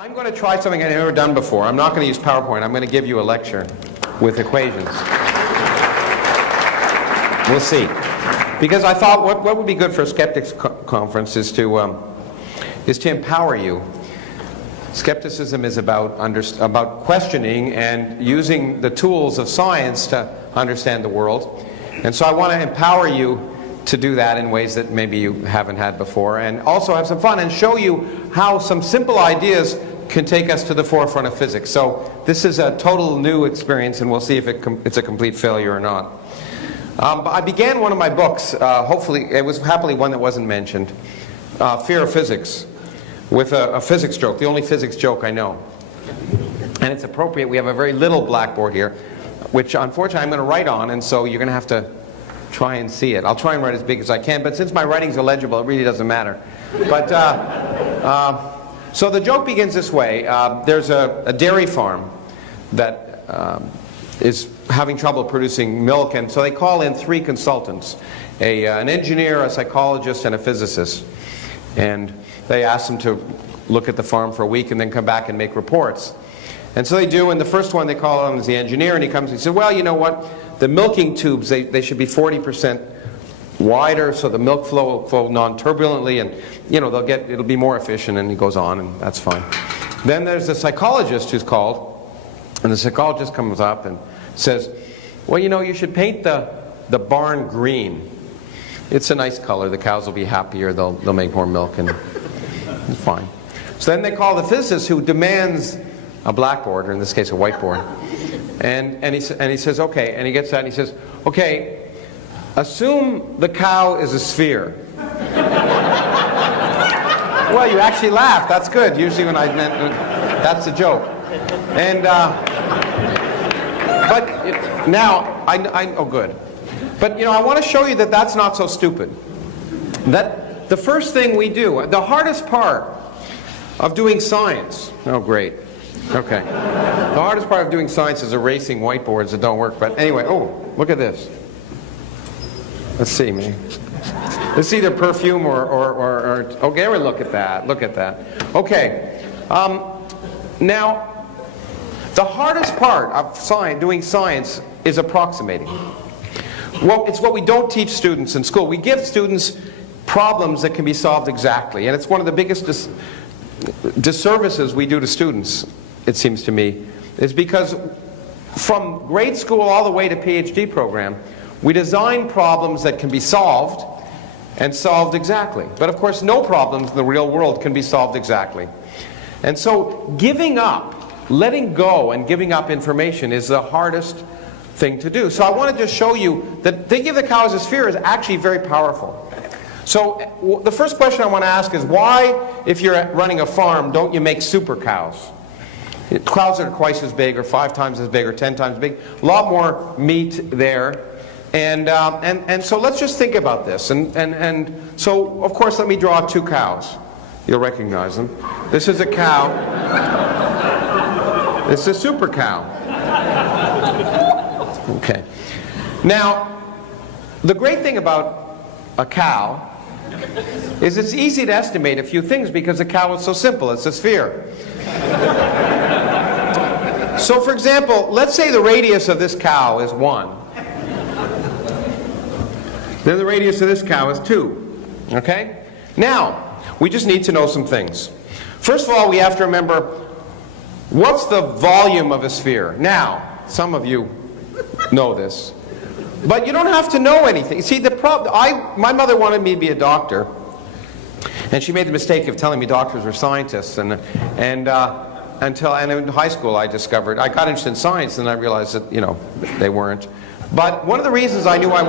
I'm going to try something I've never done before. I'm not going to use PowerPoint. I'm going to give you a lecture with equations. We'll see. Because I thought what would be good for a skeptics conference is to empower you. Skepticism is about questioning and using the tools of science to understand the world. And so I want to empower you to do that in ways that maybe you haven't had before, and also have some fun and show you how some simple ideas can take us to the forefront of physics. So this is a total new experience, and we'll see if it's a complete failure or not. I began one of my books, hopefully, it was happily one that wasn't mentioned, Fear of Physics, with a physics joke, the only physics joke I know. And it's appropriate. We have a very little blackboard here, which unfortunately I'm going to write on, and so you're going to have to try and see it. I'll try and write as big as I can, but since my writing's illegible, it really doesn't matter. But so the joke begins this way. There's a dairy farm that is having trouble producing milk, and so they call in 3 consultants, an engineer, a psychologist, and a physicist. And they ask them to look at the farm for a week and then come back and make reports. And so they do, and the first one they call on is the engineer, and he comes and he says, well, you know what, the milking tubes, they should be 40% wider so the milk flow will flow non-turbulently, and you know, it'll be more efficient, and he goes on, and that's fine. Then there's the psychologist who's called, and the psychologist comes up and says, well, you know, you should paint the barn green. It's a nice color, the cows will be happier, they'll make more milk, and it's fine. So then they call the physicist, who demands a blackboard, or in this case a whiteboard. And he says, okay, and he gets that and he says, okay, assume the cow is a sphere. Well, you actually laugh, that's good. Usually when I meant, that's a joke. And, but now, oh good. But you know, I want to show you that that's not so stupid. That the first thing we do, the hardest part of doing science, oh great. Okay. The hardest part of doing science is erasing whiteboards that don't work. But anyway, oh, look at this. Let's see, maybe. It's either perfume or okay, everyone look at that. Look at that. Okay. Now, the hardest part of doing science is approximating. Well, it's what we don't teach students in school. We give students problems that can be solved exactly. And it's one of the biggest disservices we do to students, it seems to me, is because from grade school all the way to PhD program, we design problems that can be solved and solved exactly. But of course, no problems in the real world can be solved exactly. And so giving up, letting go and giving up information is the hardest thing to do. So I want to just show you that thinking of the cow as a sphere is actually very powerful. So the first question I want to ask is, why, if you're running a farm, don't you make super cows? Cows that are twice as big, or 5 times as big, or 10 times as big. A lot more meat there. And so let's just think about this. And so, of course, let me draw 2 cows. You'll recognize them. This is a cow. This is a super cow. Okay. Now, the great thing about a cow is it's easy to estimate a few things because the cow is so simple. It's a sphere. So, for example, let's say the radius of this cow is 1. Then the radius of this cow is 2. Okay? Now, we just need to know some things. First of all, we have to remember, what's the volume of a sphere? Now, some of you know this. But you don't have to know anything. See, the problem, my mother wanted me to be a doctor, and she made the mistake of telling me doctors were scientists, and in high school I discovered, I got interested in science, and I realized that, you know, they weren't. But one of the reasons I knew I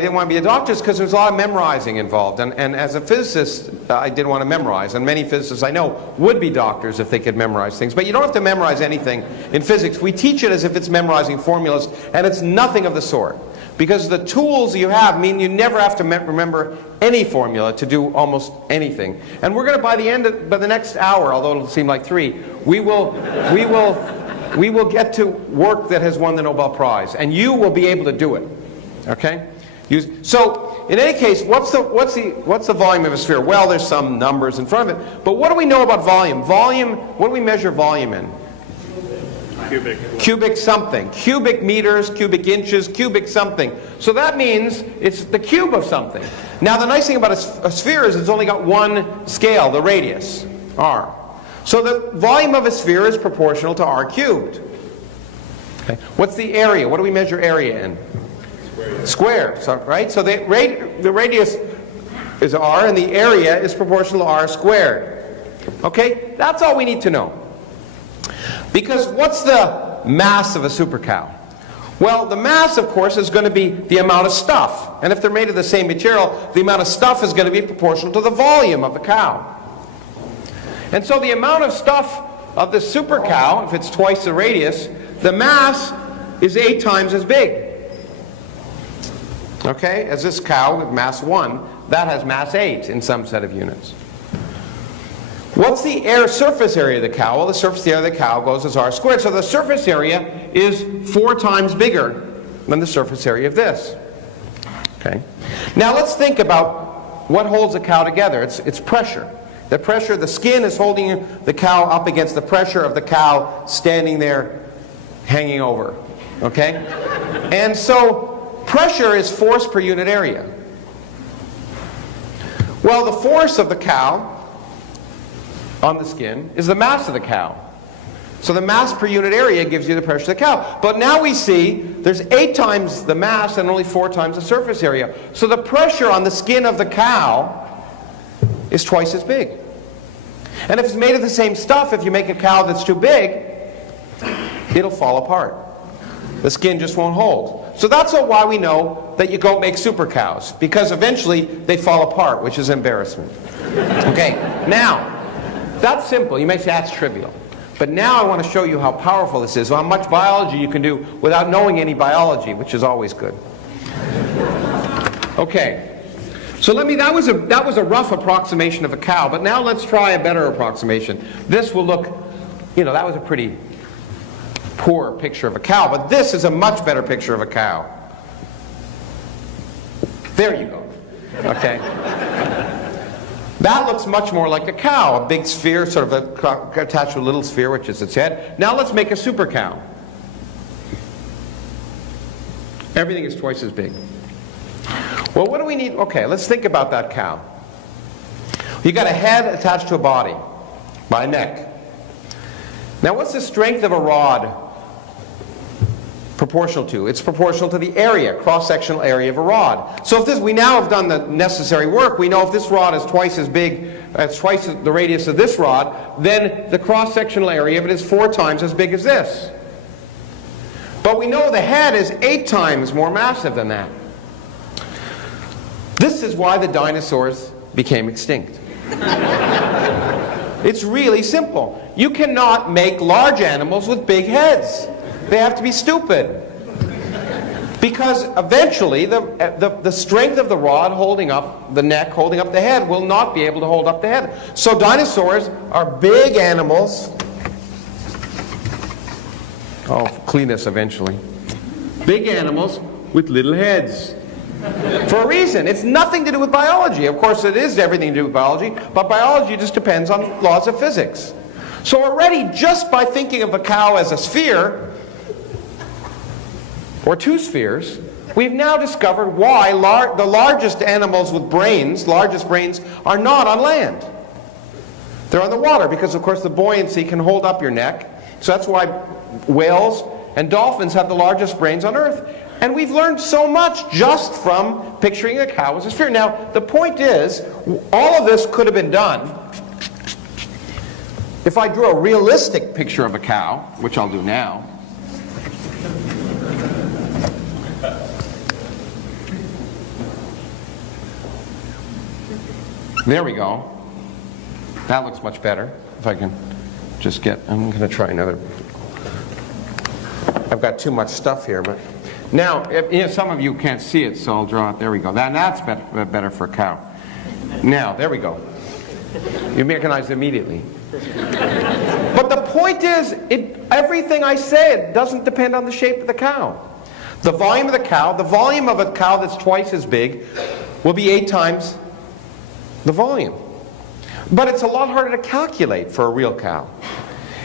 didn't want to be a doctor is because there was a lot of memorizing involved, and as a physicist I didn't want to memorize, and many physicists I know would be doctors if they could memorize things. But you don't have to memorize anything in physics. We teach it as if it's memorizing formulas, and it's nothing of the sort. Because the tools you have mean you never have to remember any formula to do almost anything. And we're going to, by the next hour, although it'll seem like 3, we will get to work that has won the Nobel Prize, and you will be able to do it. Okay? So So in any case, what's the volume of a sphere? Well, there's some numbers in front of it. But what do we know about volume? Volume, what do we measure volume in? Cubic something. Cubic meters, cubic inches, cubic something. So that means it's the cube of something. Now the nice thing about a sphere is it's only got one scale, the radius, r. So the volume of a sphere is proportional to r cubed. Okay. What's the area? What do we measure area in? Square. So, right? So the radius is r and the area is proportional to r squared. Okay? That's all we need to know. Because what's the mass of a super cow? Well, the mass, of course, is going to be the amount of stuff. And if they're made of the same material, the amount of stuff is going to be proportional to the volume of the cow. And so the amount of stuff of the super cow, if it's twice the radius, the mass is 8 times as big. Okay? As this cow with mass 1, that has mass 8 in some set of units. What's the surface area of the cow? Well, the surface area of the cow goes as r squared. So the surface area is 4 times bigger than the surface area of this. Okay. Now let's think about what holds a cow together. It's pressure. The pressure, the skin is holding the cow up against the pressure of the cow standing there hanging over. Okay? And so pressure is force per unit area. Well, the force of the cow on the skin is the mass of the cow. So the mass per unit area gives you the pressure of the cow. But now we see there's 8 times the mass and only 4 times the surface area. So the pressure on the skin of the cow is twice as big. And if it's made of the same stuff, if you make a cow that's too big, it'll fall apart. The skin just won't hold. So that's why we know that you don't make super cows, because eventually they fall apart, which is embarrassment. Okay, now, that's simple. You may say that's trivial. But now I want to show you how powerful this is, how much biology you can do without knowing any biology, which is always good. Okay. So that was a rough approximation of a cow, but now let's try a better approximation. This will look, that was a pretty poor picture of a cow, but this is a much better picture of a cow. There you go. Okay. That looks much more like a cow, a big sphere, sort of attached to a little sphere, which is its head. Now let's make a super cow. Everything is twice as big. Well, what do we need? Okay, let's think about that cow. You've got a head attached to a body by a neck. Now, what's the strength of a rod proportional to? It's proportional to the area, cross-sectional area of a rod. So if we now have done the necessary work, we know if this rod is twice as big, it's twice the radius of this rod, then the cross-sectional area of it is 4 times as big as this. But we know the head is 8 times more massive than that. This is why the dinosaurs became extinct. It's really simple. You cannot make large animals with big heads. They have to be stupid. Because eventually the strength of the rod holding up the neck, holding up the head, will not be able to hold up the head. So dinosaurs are big animals. I'll clean this eventually. Big animals with little heads. For a reason. It's nothing to do with biology. Of course, it is everything to do with biology, but biology just depends on laws of physics. So already, just by thinking of a cow as a sphere, or 2 spheres, we've now discovered why the largest animals with brains, largest brains, are not on land. They're on the water, because of course the buoyancy can hold up your neck. So that's why whales and dolphins have the largest brains on Earth. And we've learned so much just from picturing a cow as a sphere. Now, the point is, all of this could have been done if I drew a realistic picture of a cow, which I'll do now. There we go. That looks much better. If I can just I'm going to try another. I've got too much stuff here, but now, some of you can't see it, so I'll draw it. There we go. That's better for a cow. Now, there we go. You recognize it immediately. But the point is, everything I said doesn't depend on the shape of the cow. The volume of the cow, the volume of a cow that's twice as big, will be 8 times the volume. But it's a lot harder to calculate for a real cow.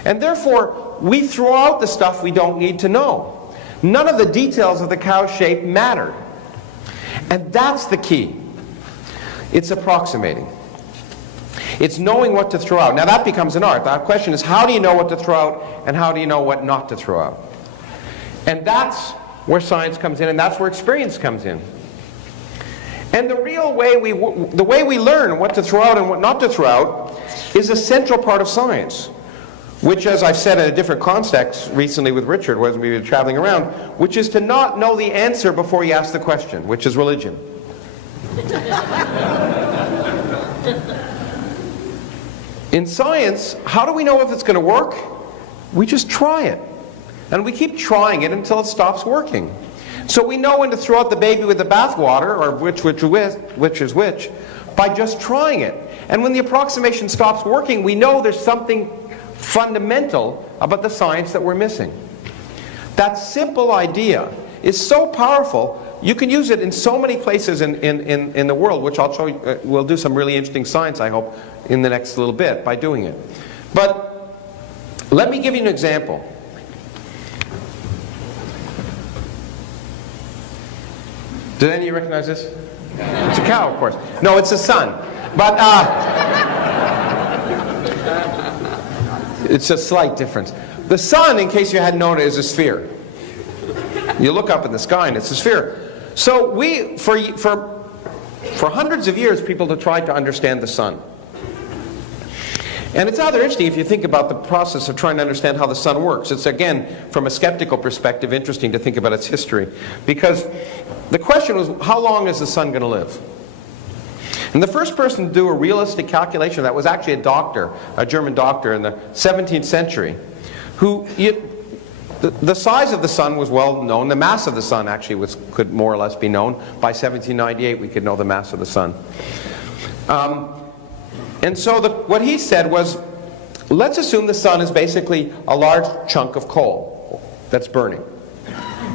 And therefore, we throw out the stuff we don't need to know. None of the details of the cow's shape matter. And that's the key. It's approximating. It's knowing what to throw out. Now that becomes an art. The question is, how do you know what to throw out, and how do you know what not to throw out? And that's where science comes in, and that's where experience comes in. And the real way the way we learn what to throw out and what not to throw out is a central part of science, which, as I've said in a different context recently with Richard, when we were traveling around, which is to not know the answer before you ask the question, which is religion. In science, how do we know if it's going to work? We just try it. And we keep trying it until it stops working. So we know when to throw out the baby with the bathwater, or which is which, by just trying it. And when the approximation stops working, we know there's something fundamental about the science that we're missing. That simple idea is so powerful, you can use it in so many places in the world, which I'll show you. We'll do some really interesting science, I hope, in the next little bit by doing it. But let me give you an example. Did any of you recognize this? It's a cow, of course. No, it's the sun. But it's a slight difference. The sun, in case you hadn't known it, is a sphere. You look up in the sky and it's a sphere. So for hundreds of years, people have tried to understand the sun. And it's rather interesting if you think about the process of trying to understand how the sun works. It's, again, from a skeptical perspective, interesting to think about its history. Because the question was, how long is the sun going to live? And the first person to do a realistic calculation of that was actually a doctor, a German doctor in the 17th century, who, the size of the sun was well known. The mass of the sun actually could more or less be known. By 1798, we could know the mass of the sun. And so what he said was, let's assume the sun is basically a large chunk of coal that's burning.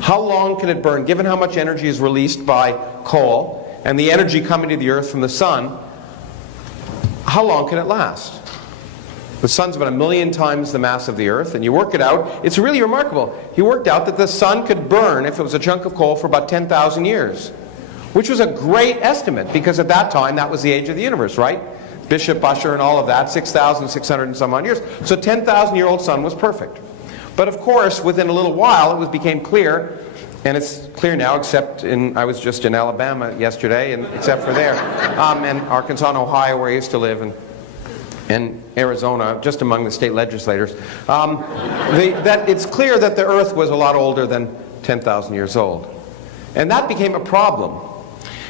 How long can it burn? Given how much energy is released by coal and the energy coming to the earth from the sun, how long can it last? The sun's about 1 million times the mass of the earth, and you work it out. It's really remarkable. He worked out that the sun could burn, if it was a chunk of coal, for about 10,000 years, which was a great estimate, because at that time, that was the age of the universe, right? Bishop, Usher, and all of that, 6,600 and some odd years. So 10,000-year-old sun was perfect. But of course, within a little while, it became clear, and it's clear now, except I was just in Alabama yesterday, and except for there, and Arkansas and Ohio, where I used to live, and Arizona, just among the state legislators, that it's clear that the Earth was a lot older than 10,000 years old. And that became a problem.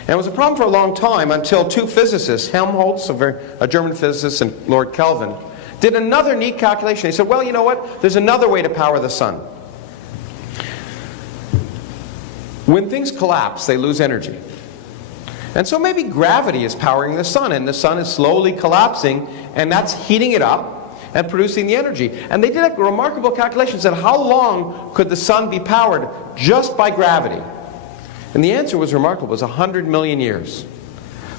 And it was a problem for a long time until two physicists, Helmholtz, a German physicist, and Lord Kelvin, did another neat calculation. They said, well, you know what? There's another way to power the sun. When things collapse, they lose energy. And so maybe gravity is powering the sun, and the sun is slowly collapsing, and that's heating it up and producing the energy. And they did a remarkable calculation, said how long could the sun be powered just by gravity? And the answer was remarkable. It was 100 million years.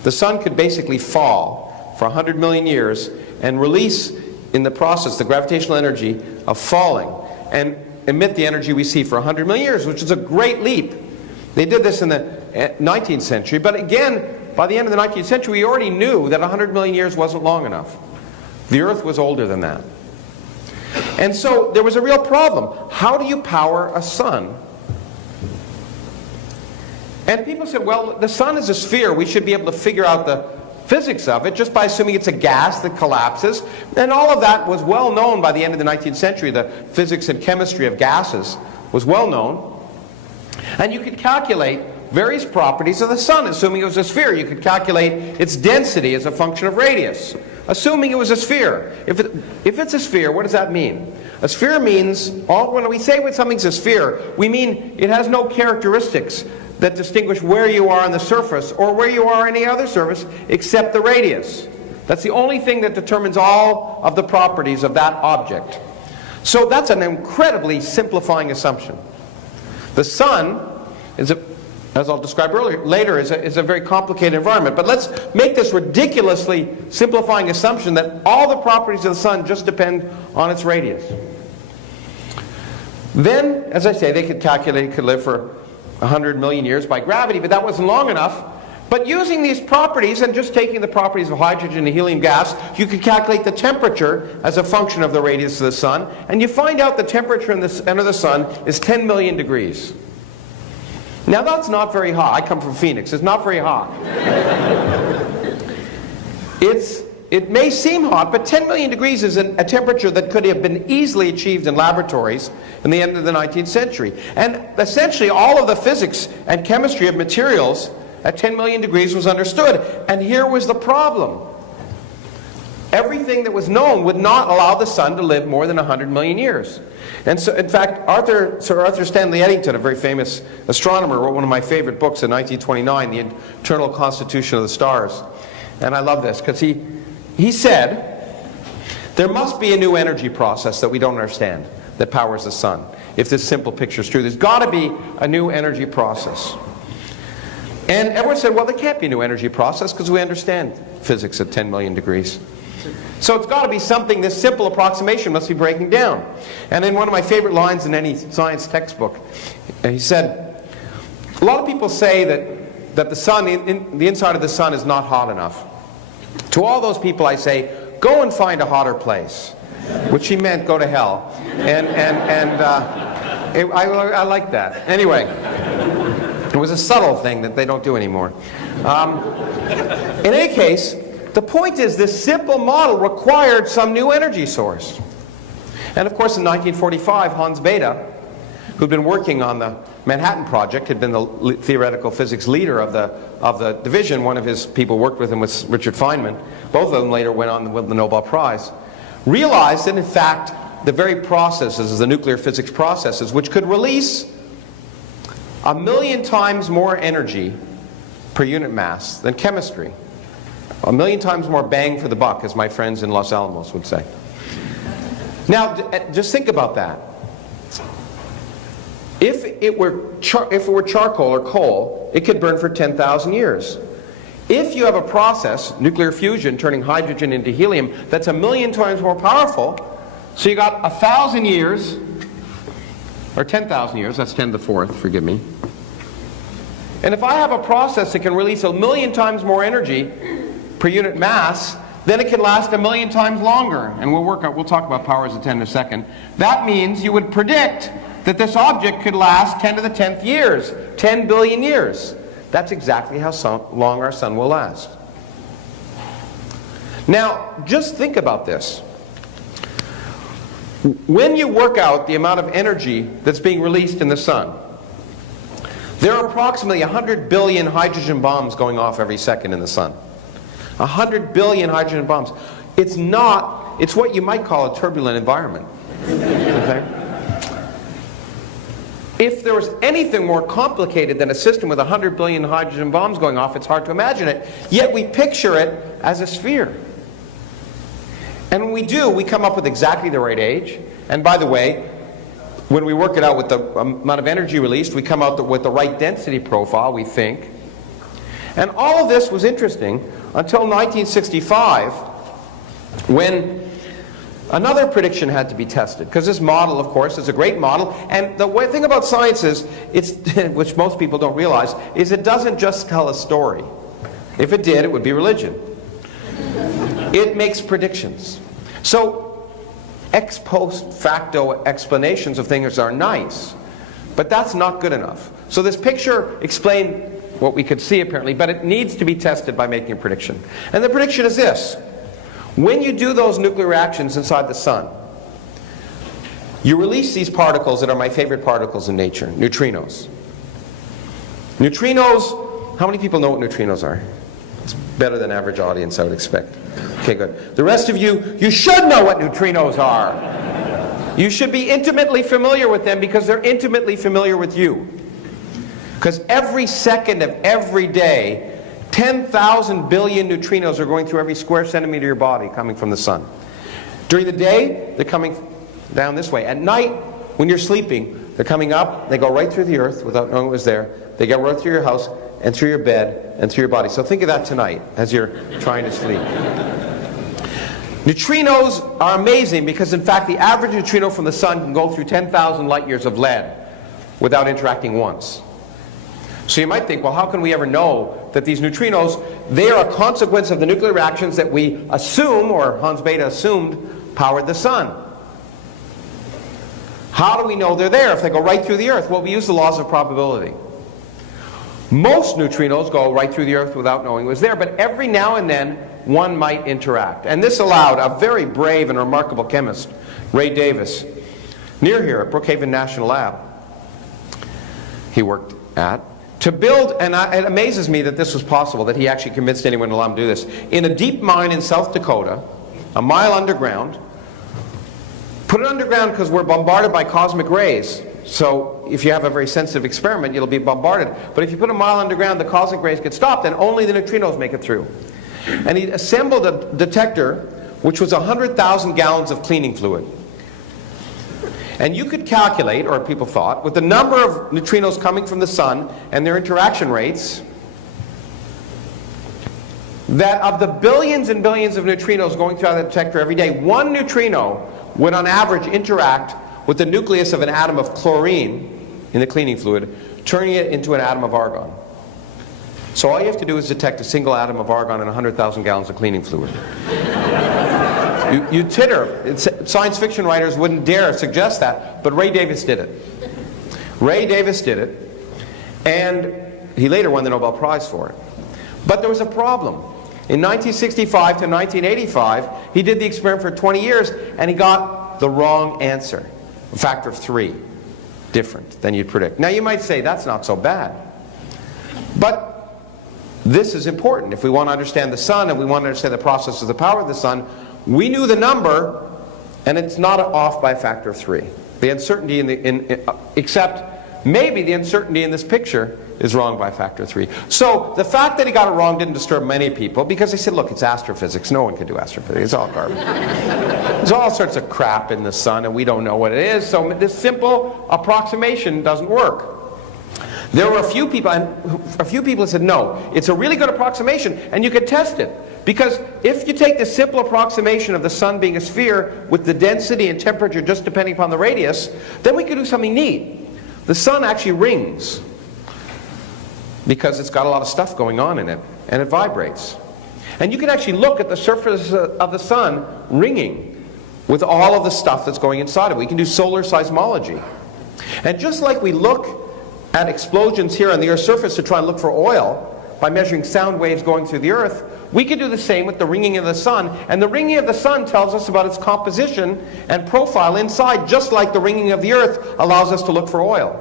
The sun could basically fall for 100 million years and release in the process the gravitational energy of falling and emit the energy we see for 100 million years, which is a great leap. They did this in the 19th century, but again, by the end of the 19th century, we already knew that 100 million years wasn't long enough. The Earth was older than that. And so there was a real problem. How do you power a sun? And people said, well, the sun is a sphere. We should be able to figure out the physics of it just by assuming it's a gas that collapses. And all of that was well known by the end of the 19th century. The physics and chemistry of gases was well known. And you could calculate various properties of the sun, assuming it was a sphere. You could calculate its density as a function of radius, assuming it was a sphere. If it's a sphere, what does that mean? A sphere means, when we say when something's a sphere, we mean it has no characteristics that distinguish where you are on the surface or where you are on any other surface except the radius. That's the only thing that determines all of the properties of that object. So that's an incredibly simplifying assumption. The sun is as I'll describe later, is a very complicated environment. But let's make this ridiculously simplifying assumption that all the properties of the sun just depend on its radius. Then, as I say, they could calculate it could live for 100 million years by gravity, but that wasn't long enough. But using these properties and just taking the properties of hydrogen and helium gas, you could calculate the temperature as a function of the radius of the sun, and you find out the temperature in the center of the sun is 10 million degrees. Now that's not very hot. I come from Phoenix. It's not very hot. It may seem hot, but 10 million degrees is a temperature that could have been easily achieved in laboratories in the end of the 19th century. And essentially all of the physics and chemistry of materials at 10 million degrees was understood. And here was the problem. Everything that was known would not allow the sun to live more than 100 million years. And so, in fact, Sir Arthur Stanley Eddington, a very famous astronomer, wrote one of my favorite books in 1929, The Internal Constitution of the Stars. And I love this, because he said, there must be a new energy process that we don't understand that powers the sun. If this simple picture is true, there's got to be a new energy process. And everyone said, well, there can't be a new energy process because we understand physics at 10 million degrees. So it's got to be something, this simple approximation must be breaking down. And in one of my favorite lines in any science textbook, he said, a lot of people say that the sun, the inside of the sun is not hot enough. To all those people I say, go and find a hotter place, which he meant go to hell. I like that. Anyway, it was a subtle thing that they don't do anymore. In any case, the point is this simple model required some new energy source. And of course in 1945, Hans Bethe, who'd been working on the Manhattan Project, had been the theoretical physics leader of the division. One of his people worked with him was Richard Feynman. Both of them later went on to win the Nobel Prize. Realized that in fact the very processes, the nuclear physics processes, which could release 1,000,000 times more energy per unit mass than chemistry. 1,000,000 times more bang for the buck, as my friends in Los Alamos would say. Now, just think about that. If it were charcoal or coal, it could burn for 10,000 years. If you have a process, nuclear fusion, turning hydrogen into helium, that's 1,000,000 times more powerful, so you got 1,000 years, or 10,000 years, that's 10 to the 4th, forgive me. And if I have a process that can release 1,000,000 times more energy per unit mass, then it can last 1,000,000 times longer. And we'll talk about powers of 10 in a second. That means you would predict that this object could last 10 to the 10th years, 10 billion years. That's exactly how long our sun will last. Now, just think about this. When you work out the amount of energy that's being released in the sun, there are approximately 100 billion hydrogen bombs going off every second in the sun. 100 billion hydrogen bombs. It's what you might call a turbulent environment. Okay? If there was anything more complicated than a system with 100 billion hydrogen bombs going off, it's hard to imagine it. Yet we picture it as a sphere. And when we do, we come up with exactly the right age. And by the way, when we work it out with the amount of energy released, we come out with the right density profile, we think. And all of this was interesting until 1965, when another prediction had to be tested. Because this model, of course, is a great model. And the thing about science is, which most people don't realize, is it doesn't just tell a story. If it did, it would be religion. It makes predictions. So ex post facto explanations of things are nice, but that's not good enough. So this picture explained what we could see apparently, but it needs to be tested by making a prediction. And the prediction is this. When you do those nuclear reactions inside the sun, you release these particles that are my favorite particles in nature, neutrinos. Neutrinos, how many people know what neutrinos are? It's better than average audience, I would expect. Okay, good. The rest of you, you should know what neutrinos are. You should be intimately familiar with them because they're intimately familiar with you. Because every second of every day, 10,000 billion neutrinos are going through every square centimeter of your body coming from the sun. During the day, they're coming down this way. At night, when you're sleeping, They're coming up, they go right through the Earth without knowing it was there. They get right through your house and through your bed and through your body. So think of that tonight as you're trying to sleep. Neutrinos are amazing because, in fact, the average neutrino from the sun can go through 10,000 light years of lead without interacting once. So you might think, well, how can we ever know that these neutrinos, they are a consequence of the nuclear reactions that we assume, or Hans Bethe assumed, powered the sun? How do we know they're there if they go right through the Earth? Well, we use the laws of probability. Most neutrinos go right through the Earth without knowing it was there, but every now and then one might interact. And this allowed a very brave and remarkable chemist, Ray Davis, near here at Brookhaven National Lab, he worked at, to build, and it amazes me that this was possible, that he actually convinced anyone to allow him to do this, in a deep mine in South Dakota, a mile underground. Put it underground because we're bombarded by cosmic rays. So if you have a very sensitive experiment, you'll be bombarded. But if you put a mile underground, the cosmic rays get stopped and only the neutrinos make it through. And he assembled a detector which was 100,000 gallons of cleaning fluid. And you could calculate, or people thought, with the number of neutrinos coming from the sun and their interaction rates, that of the billions and billions of neutrinos going through the detector every day, one neutrino would on average interact with the nucleus of an atom of chlorine in the cleaning fluid, turning it into an atom of argon. So all you have to do is detect a single atom of argon in 100,000 gallons of cleaning fluid. You titter. Science fiction writers wouldn't dare suggest that, but Ray Davis did it. Ray Davis did it, and he later won the Nobel Prize for it. But there was a problem. In 1965 to 1985, he did the experiment for 20 years, and he got the wrong answer. A factor of 3 different than you'd predict. Now you might say, that's not so bad. But this is important. If we want to understand the sun and we want to understand the processes that power the sun, we knew the number, and it's not off by a factor of 3. The uncertainty except maybe the uncertainty in this picture is wrong by a factor of 3. So the fact that he got it wrong didn't disturb many people, because they said, look, it's astrophysics. No one can do astrophysics. It's all garbage. There's all sorts of crap in the sun, and we don't know what it is. So this simple approximation doesn't work. There were a few people who said, no, it's a really good approximation, and you could test it. Because if you take the simple approximation of the sun being a sphere with the density and temperature just depending upon the radius, then we could do something neat. The sun actually rings because it's got a lot of stuff going on in it, and it vibrates. And you can actually look at the surface of the sun ringing with all of the stuff that's going inside of it. We can do solar seismology. And just like we look at explosions here on the Earth's surface to try and look for oil by measuring sound waves going through the Earth, we can do the same with the ringing of the sun. And the ringing of the sun tells us about its composition and profile inside, just like the ringing of the Earth allows us to look for oil.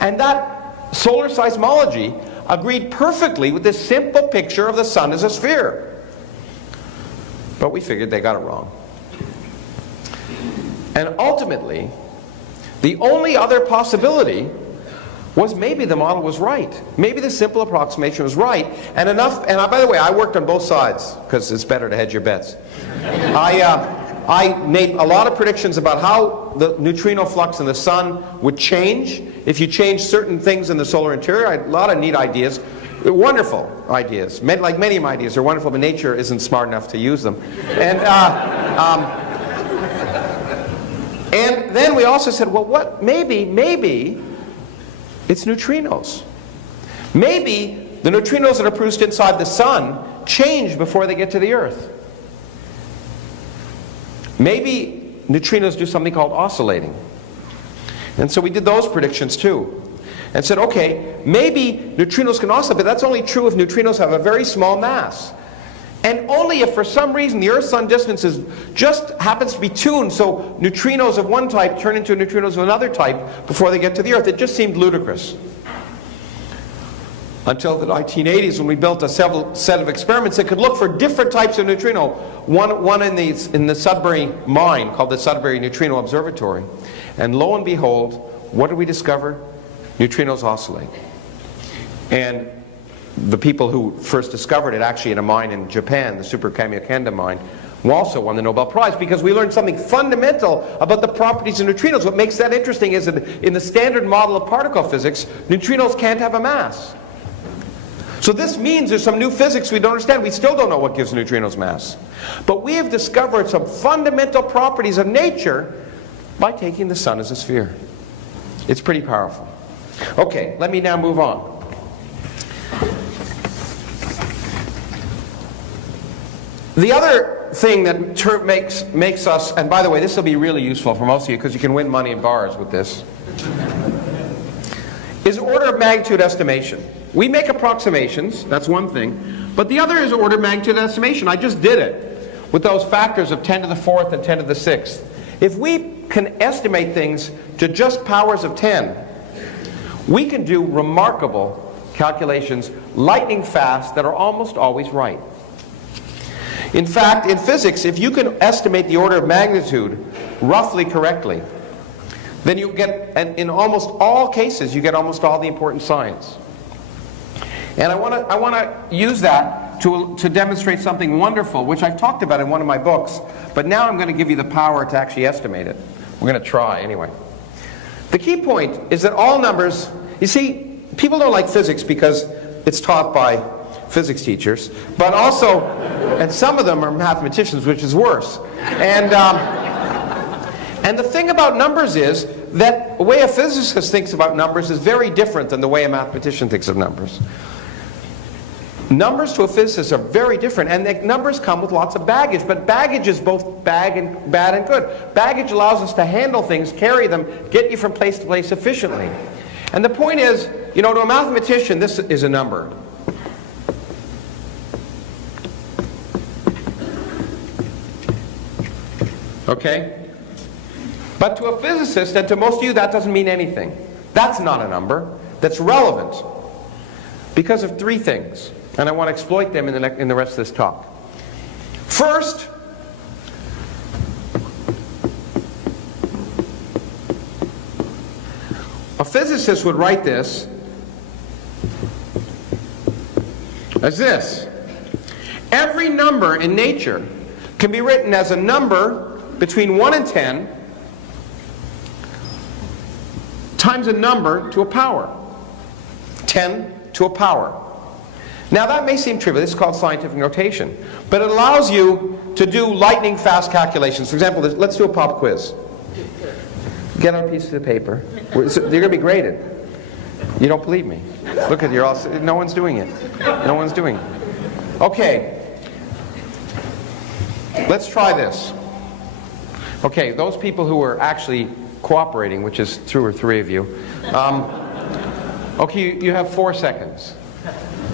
And that solar seismology agreed perfectly with this simple picture of the sun as a sphere. But we figured they got it wrong. And ultimately, the only other possibility was maybe the model was right. Maybe the simple approximation was right. And by the way, I worked on both sides, because it's better to hedge your bets. I made a lot of predictions about how the neutrino flux in the sun would change if you change certain things in the solar interior. I had a lot of neat ideas. Wonderful ideas. Like many of my ideas are wonderful, but nature isn't smart enough to use them. And then we also said, well, what? Maybe it's neutrinos. Maybe the neutrinos that are produced inside the sun change before they get to the Earth. Maybe neutrinos do something called oscillating. And so we did those predictions too. And said, okay, maybe neutrinos can oscillate, but that's only true if neutrinos have a very small mass. And only if for some reason the Earth-Sun distance just happens to be tuned so neutrinos of one type turn into neutrinos of another type before they get to the Earth. It just seemed ludicrous. Until the 1980s, when we built a set of experiments that could look for different types of neutrino. One in the Sudbury mine called the Sudbury Neutrino Observatory. And lo and behold, what did we discover? Neutrinos oscillate. And the people who first discovered it, actually in a mine in Japan, the Super Kamiokanda mine, who also won the Nobel Prize, because we learned something fundamental about the properties of neutrinos. What makes that interesting is that in the standard model of particle physics, neutrinos can't have a mass. So this means there's some new physics we don't understand. We still don't know what gives neutrinos mass. But we have discovered some fundamental properties of nature by taking the sun as a sphere. It's pretty powerful. Okay, let me now move on. The other thing that makes us, and by the way, this will be really useful for most of you because you can win money in bars with this, is order of magnitude estimation. We make approximations, that's one thing, but the other is order of magnitude estimation. I just did it with those factors of 10 to the 4th and 10 to the 6th. If we can estimate things to just powers of 10, we can do remarkable calculations lightning fast that are almost always right. In fact, in physics, if you can estimate the order of magnitude roughly correctly, then you get, and in almost all cases, you get almost all the important science. And I want to use that to demonstrate something wonderful, which I've talked about in one of my books, but now I'm going to give you the power to actually estimate it. We're going to try anyway. The key point is that all numbers, you see, people don't like physics because it's taught by physics teachers, but also, and some of them are mathematicians, which is worse. And the thing about numbers is that the way a physicist thinks about numbers is very different than the way a mathematician thinks of numbers. Numbers to a physicist are very different, and the numbers come with lots of baggage, but baggage is both bad and good. Baggage allows us to handle things, carry them, get you from place to place efficiently. And the point is, you know, to a mathematician, this is a number. Okay? But to a physicist, and to most of you, that doesn't mean anything. That's not a number. That's relevant because of three things. And I want to exploit them in the rest of this talk. First, a physicist would write this as this. Every number in nature can be written as a number between 1 and 10 times a number to a power. 10 to a power. Now that may seem trivial. This is called scientific notation. But it allows you to do lightning fast calculations. For example, let's do a pop quiz. Get out a piece of paper. You're going to be graded. You don't believe me. Look at you. No one's doing it. No one's doing it. Okay. Let's try this. Okay, those people who are actually cooperating, which is 2 or 3 of you. Okay, you have 4 seconds.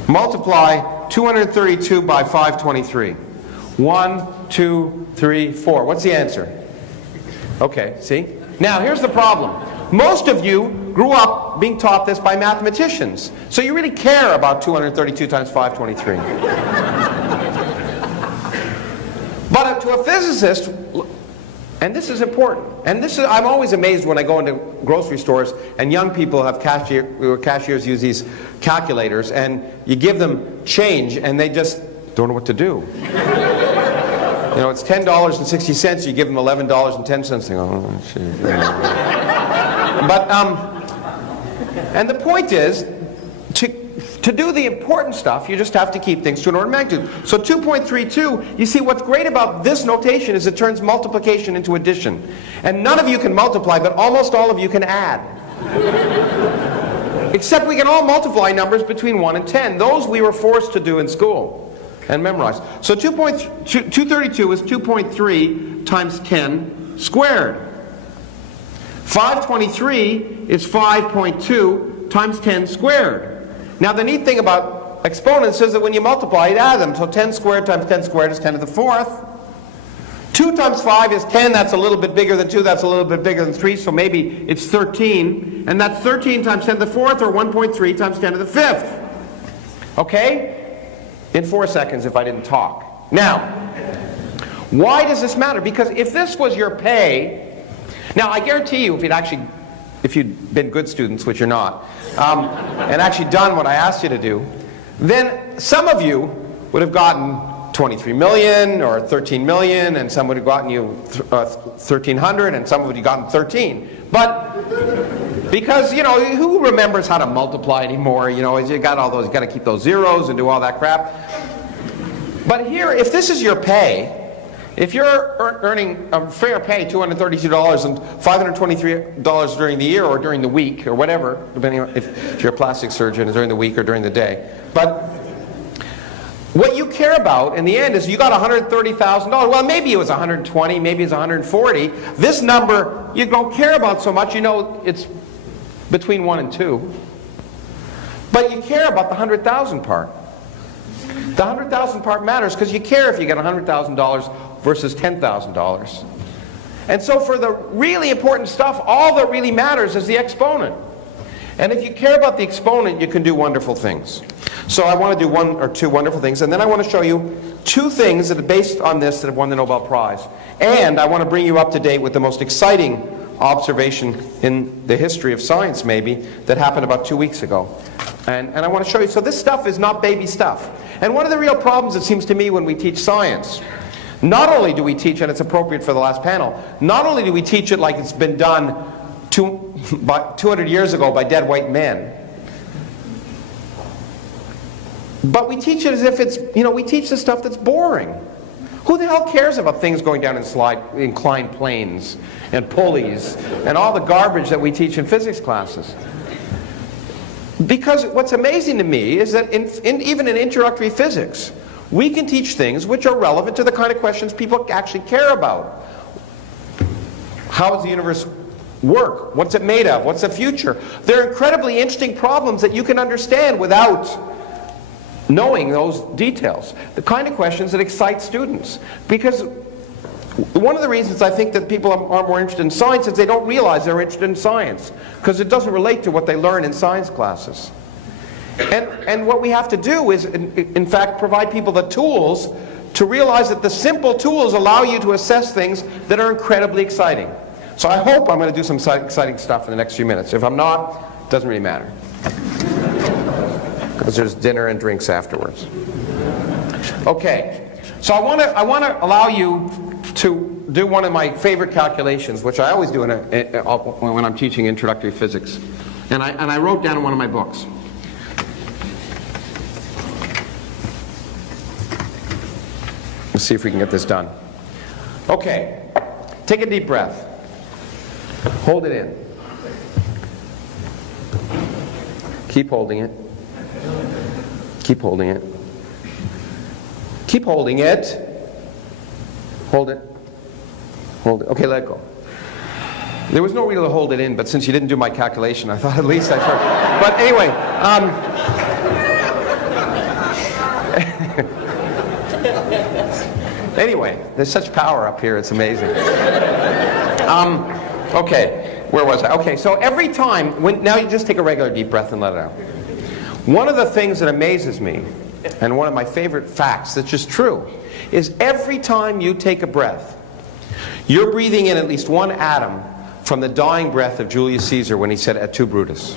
Multiply 232 by 523. 1, 2, 3, 4. What's the answer? Okay, see? Now, here's the problem. Most of you grew up being taught this by mathematicians. So you really care about 232 times 523. But to a physicist, and this is important, and this is, I'm always amazed when I go into grocery stores and young people have cashiers use these calculators, and you give them change and they just don't know what to do. You know, it's $10.60, you give them $11.10. They go, oh, shit. But, and the point is, to do the important stuff, you just have to keep things to an order of magnitude. So 2.32, you see what's great about this notation is it turns multiplication into addition. And none of you can multiply, but almost all of you can add. Except we can all multiply numbers between 1 and 10. Those we were forced to do in school and memorize. So 232 is 2.3 times 10 squared. 523 is 5.2 times 10 squared. Now the neat thing about exponents is that when you multiply, you add them. So 10 squared times 10 squared is 10 to the 4th. 2 times 5 is 10. That's a little bit bigger than 2. That's a little bit bigger than 3. So maybe it's 13. And that's 13 times 10 to the 4th, or 1.3 times 10 to the 5th. Okay? In 4 seconds if I didn't talk. Now, why does this matter? Because if this was your pay, now I guarantee you if you'd been good students, which you're not, and actually done what I asked you to do, then some of you would have gotten 23 million or 13 million, and some would have gotten you 1,300, and some would have gotten 13. But because, you know, who remembers how to multiply anymore? You know, you got all those, you got to keep those zeros and do all that crap. But here, if this is your pay, if you're earning a fair pay, $232 and $523 during the year or during the week or whatever, depending on if you're a plastic surgeon, during the week or during the day. But what you care about in the end is you got $130,000. Well, maybe it was 120, maybe it's 140. This number you don't care about so much. You know it's between 1 and 2. But you care about the 100,000 part. The 100,000 part matters because you care if you get $100,000 versus $10,000. And so for the really important stuff, all that really matters is the exponent. And if you care about the exponent, you can do wonderful things. So I want to do 1 or 2 wonderful things, and then I want to show you 2 things that are based on this that have won the Nobel Prize. And I want to bring you up to date with the most exciting observation in the history of science, maybe, that happened about 2 weeks ago. And I want to show you, so this stuff is not baby stuff. And one of the real problems, it seems to me, when we teach science, not only do we teach, and it's appropriate for the last panel, not only do we teach it like it's been done 200 years ago by dead white men, but we teach it as if it's, you know, we teach the stuff that's boring. Who the hell cares about things going down in inclined planes and pulleys and all the garbage that we teach in physics classes? Because what's amazing to me is that even in introductory physics, we can teach things which are relevant to the kind of questions people actually care about. How does the universe work? What's it made of? What's the future? They're incredibly interesting problems that you can understand without knowing those details. The kind of questions that excite students. Because one of the reasons I think that people are more interested in science is they don't realize they're interested in science, because it doesn't relate to what they learn in science classes. And what we have to do is, in fact, provide people the tools to realize that the simple tools allow you to assess things that are incredibly exciting. So I hope I'm going to do some exciting stuff in the next few minutes. If I'm not, it doesn't really matter, because there's dinner and drinks afterwards. Okay, so I want to allow you to do one of my favorite calculations, which I always do when I'm teaching introductory physics. And I wrote down in one of my books. Let's see if we can get this done. Okay, take a deep breath. Hold it in. Keep holding it. Keep holding it. Keep holding it. Hold it. Hold it. Okay, let it go. There was no reason to hold it in, but since you didn't do my calculation, I thought at least I should. But anyway, anyway, there's such power up here, it's amazing. Okay, where was I? Okay, so every time, now you just take a regular deep breath and let it out. One of the things that amazes me, and one of my favorite facts that's just true, is every time you take a breath, you're breathing in at least one atom from the dying breath of Julius Caesar when he said, "Et tu, Brutus."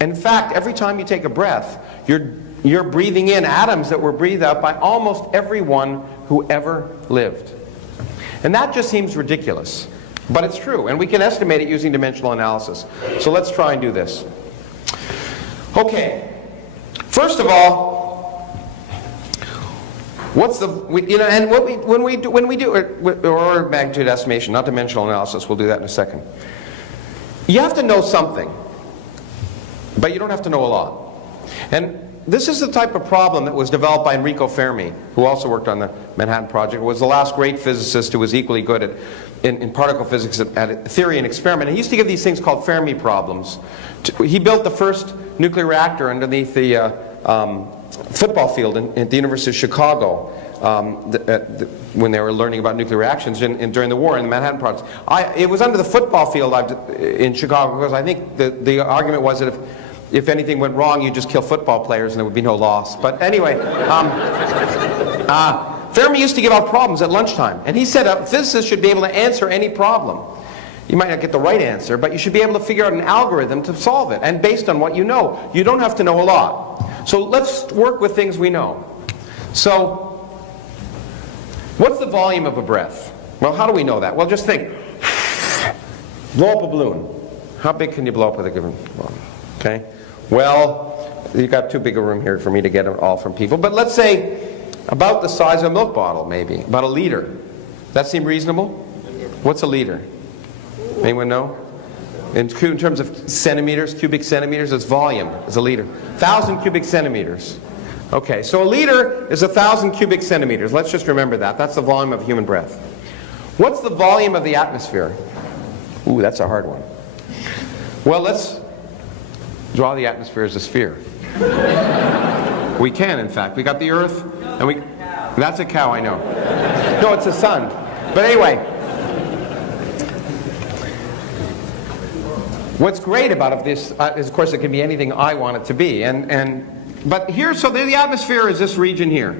In fact, every time you take a breath, you're breathing in atoms that were breathed out by almost everyone who ever lived. And that just seems ridiculous, but it's true, and we can estimate it using dimensional analysis. So let's try and do this. Okay, first of all, what's the, and when we do or magnitude estimation, not dimensional analysis, we'll do that in a second. You have to know something, but you don't have to know a lot. And this is the type of problem that was developed by Enrico Fermi, who also worked on the Manhattan Project, was the last great physicist who was equally good in particle physics at theory and experiment. He used to give these things called Fermi problems. He built the first nuclear reactor underneath the football field at the University of Chicago when they were learning about nuclear reactions during the war in the Manhattan Project. It was under the football field in Chicago because I think the argument was that if anything went wrong, you'd just kill football players and there would be no loss. But anyway, Fermi used to give out problems at lunchtime. And he said a physicist should be able to answer any problem. You might not get the right answer, but you should be able to figure out an algorithm to solve it. And based on what you know, you don't have to know a lot. So let's work with things we know. So, what's the volume of a breath? Well, how do we know that? Well, just think. Blow up a balloon. How big can you blow up with a given volume? Okay? Well, you've got too big a room here for me to get it all from people. But let's say about the size of a milk bottle, maybe. About a liter. That seem reasonable? What's a liter? Anyone know? In terms of centimeters, cubic centimeters, it's volume. It's a liter. 1,000 cubic centimeters. Okay, so a liter is 1,000 cubic centimeters. Let's just remember that. That's the volume of human breath. What's the volume of the atmosphere? Ooh, that's a hard one. Well, let's draw the atmosphere as a sphere. We can, in fact. We got the Earth, and we... That's a cow, I know. No, it's the sun. But anyway, what's great about this is, of course, it can be anything I want it to be. But here, so the atmosphere is this region here,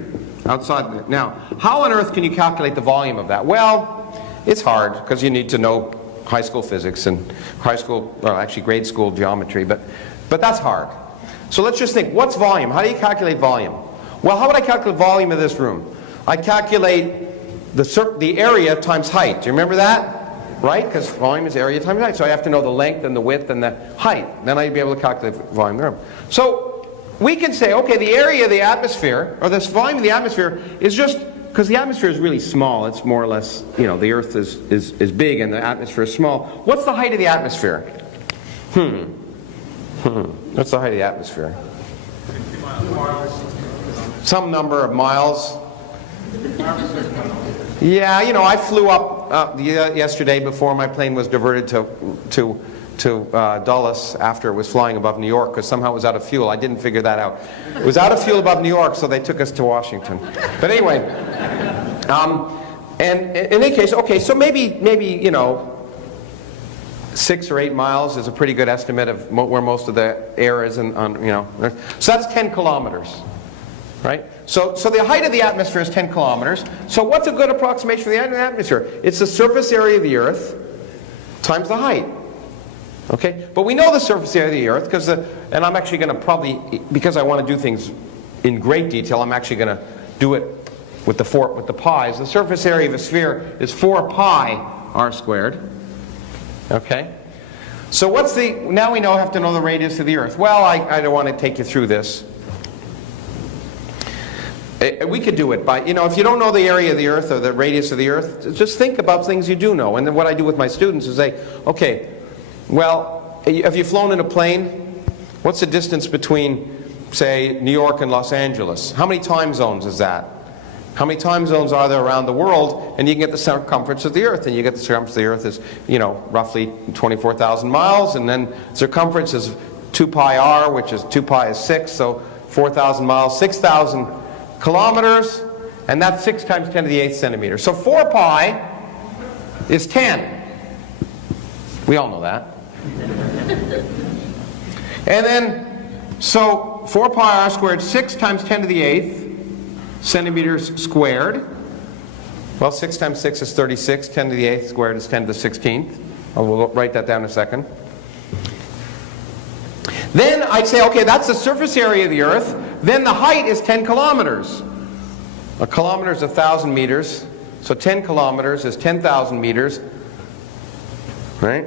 outside. Now, how on earth can you calculate the volume of that? Well, it's hard, because you need to know high school physics and actually grade school geometry, but that's hard. So let's just think, what's volume? How do you calculate volume? Well, how would I calculate volume of this room? I calculate the area times height. Do you remember that? Right? Because volume is area times height. So I have to know the length and the width and the height. Then I'd be able to calculate the volume of the room. So we can say, okay, the area of the atmosphere, or this volume of the atmosphere, is just, because the atmosphere is really small. It's more or less, you know, the Earth is big and the atmosphere is small. What's the height of the atmosphere? What's the height of the atmosphere? 50 miles. Some number of miles. Yeah, you know, I flew up yesterday before my plane was diverted to Dulles after it was flying above New York, because somehow it was out of fuel. I didn't figure that out. It was out of fuel above New York, so they took us to Washington. But anyway, and in any case, okay, so maybe you know, 6 or 8 miles is a pretty good estimate of where most of the air is, you know. So that's 10 kilometers, right? So the height of the atmosphere is 10 kilometers. So what's a good approximation for the height of the atmosphere? It's the surface area of the Earth times the height. Okay, but we know the surface area of the Earth because, and I'm actually going to probably, because I want to do things in great detail, I'm actually going to do it with the pi's. The surface area of a sphere is 4 pi r squared. Okay, so what's the? Now we have to know the radius of the Earth. Well, I don't want to take you through this. We could do it by, you know, if you don't know the area of the Earth or the radius of the Earth, just think about things you do know. And then what I do with my students is say, okay, well, have you flown in a plane? What's the distance between, say, New York and Los Angeles? How many time zones is that? How many time zones are there around the world? And you can get the circumference of the Earth. And you get the circumference of the Earth is, you know, roughly 24,000 miles. And then circumference is 2 pi r, which is 2 pi is 6. So 4,000 miles, 6,000 kilometers. And that's 6 times 10 to the 8th centimeters. So 4 pi is 10. We all know that. And then, so 4 pi r squared, 6 times 10 to the 8th centimeters squared. Well, 6 times 6 is 36. 10 to the 8th squared is 10 to the 16th. We'll write that down in a second. Then I'd say, okay, that's the surface area of the Earth. Then the height is 10 kilometers. A kilometer is 1,000 meters. So 10 kilometers is 10,000 meters. Right?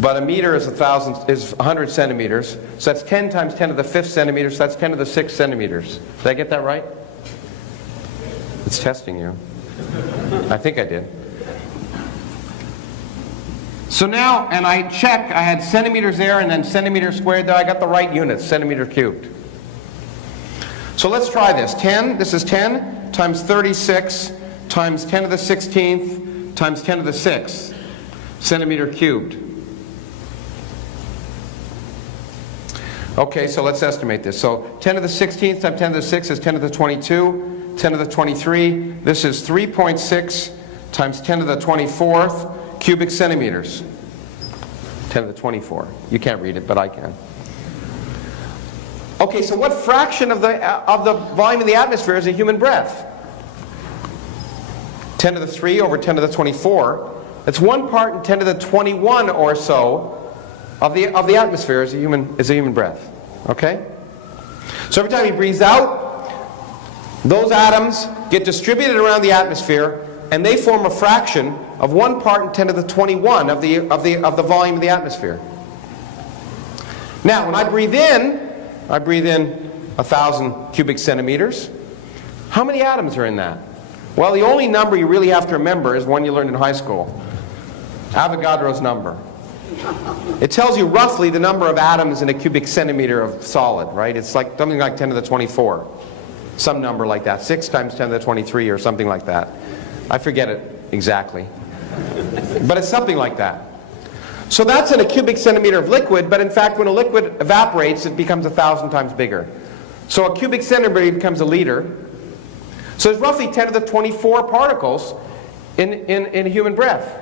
But a meter is 100 centimeters. So that's 10 times 10 to the 5th centimeters. So that's 10 to the 6th centimeters. Did I get that right? It's testing you. I think I did. So now, and I check, I had centimeters there and then centimeters squared there. I got the right units, centimeter cubed. So let's try this. 10, this is 10 times 36 times 10 to the 16th times 10 to the 6th centimeter cubed. Okay, so let's estimate this. So 10 to the 16th times 10 to the 6th is 10 to the 22, 10 to the 23. This is 3.6 times 10 to the 24th cubic centimeters. 10 to the 24. You can't read it, but I can. Okay, so what fraction of the volume of the atmosphere is a human breath? 10 to the 3 over 10 to the 24. That's 1 part in 10 to the 21 or so of the atmosphere is a human breath. Okay? So every time he breathes out, Those atoms get distributed around the atmosphere, and they form a fraction of 1 part in 10 to the 21 of the volume of the atmosphere. Now, when I breathe in 1,000 cubic centimeters. How many atoms are in that? Well, the only number you really have to remember is one you learned in high school, Avogadro's number. It tells you roughly the number of atoms in a cubic centimeter of solid, right? It's like something like 10 to the 24. Some number like that. 6 times 10 to the 23 or something like that. I forget it exactly. But it's something like that. So that's in a cubic centimeter of liquid, but in fact when a liquid evaporates it becomes 1,000 times bigger. So a cubic centimeter becomes a liter. So there's roughly 10 to the 24 particles in human breath.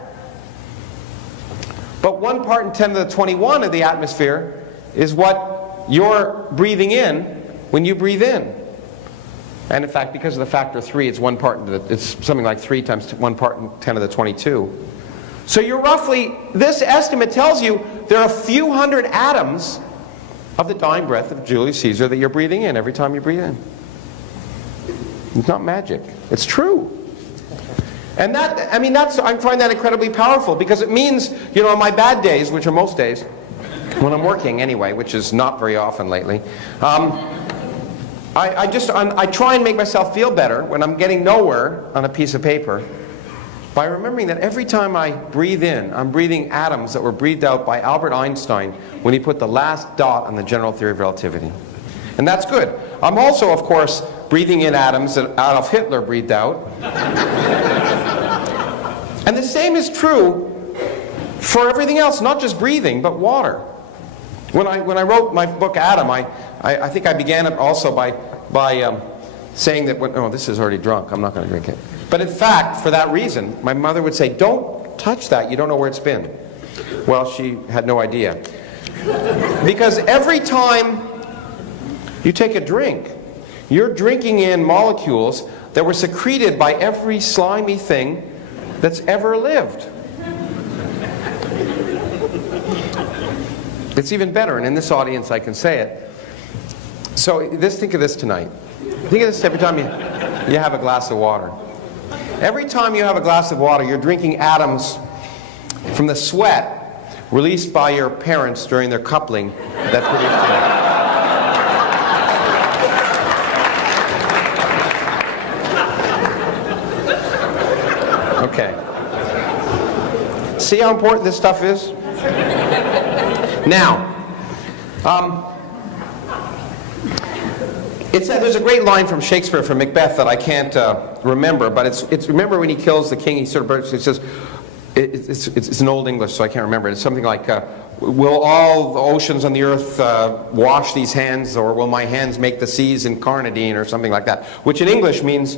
But 1 part in 10 to the 21 of the atmosphere is what you're breathing in when you breathe in. And in fact, because of the factor 3, it's 1 part, it's something like 3 times 1 part in 10 to the 22. So you're roughly, this estimate tells you there are a few hundred atoms of the dying breath of Julius Caesar that you're breathing in every time you breathe in. It's not magic. It's true. And that, I mean, I find that incredibly powerful because it means, you know, on my bad days, which are most days, when I'm working anyway, which is not very often lately, I try and make myself feel better when I'm getting nowhere on a piece of paper by remembering that every time I breathe in, I'm breathing atoms that were breathed out by Albert Einstein when he put the last dot on the general theory of relativity. And that's good. I'm also, of course, breathing in atoms that Adolf Hitler breathed out. And the same is true for everything else, not just breathing, but water. When I wrote my book, Atom, I think I began it also by saying that, oh, this is already drunk, I'm not going to drink it. But in fact, for that reason, my mother would say, don't touch that, you don't know where it's been. Well, she had no idea. Because every time you take a drink, you're drinking in molecules that were secreted by every slimy thing that's ever lived. It's even better, and in this audience I can say it. So think of this tonight. Think of this every time you have a glass of water. Every time you have a glass of water, you're drinking atoms from the sweat released by your parents during their coupling that produced it. Okay. See how important this stuff is? Now, there's a great line from Shakespeare, from Macbeth, that I can't remember, but it's remember when he kills the king, he sort of says, it's in Old English, so I can't remember it. It's something like, will all the oceans on the earth wash these hands, or will my hands make the seas incarnadine, or something like that, which in English means,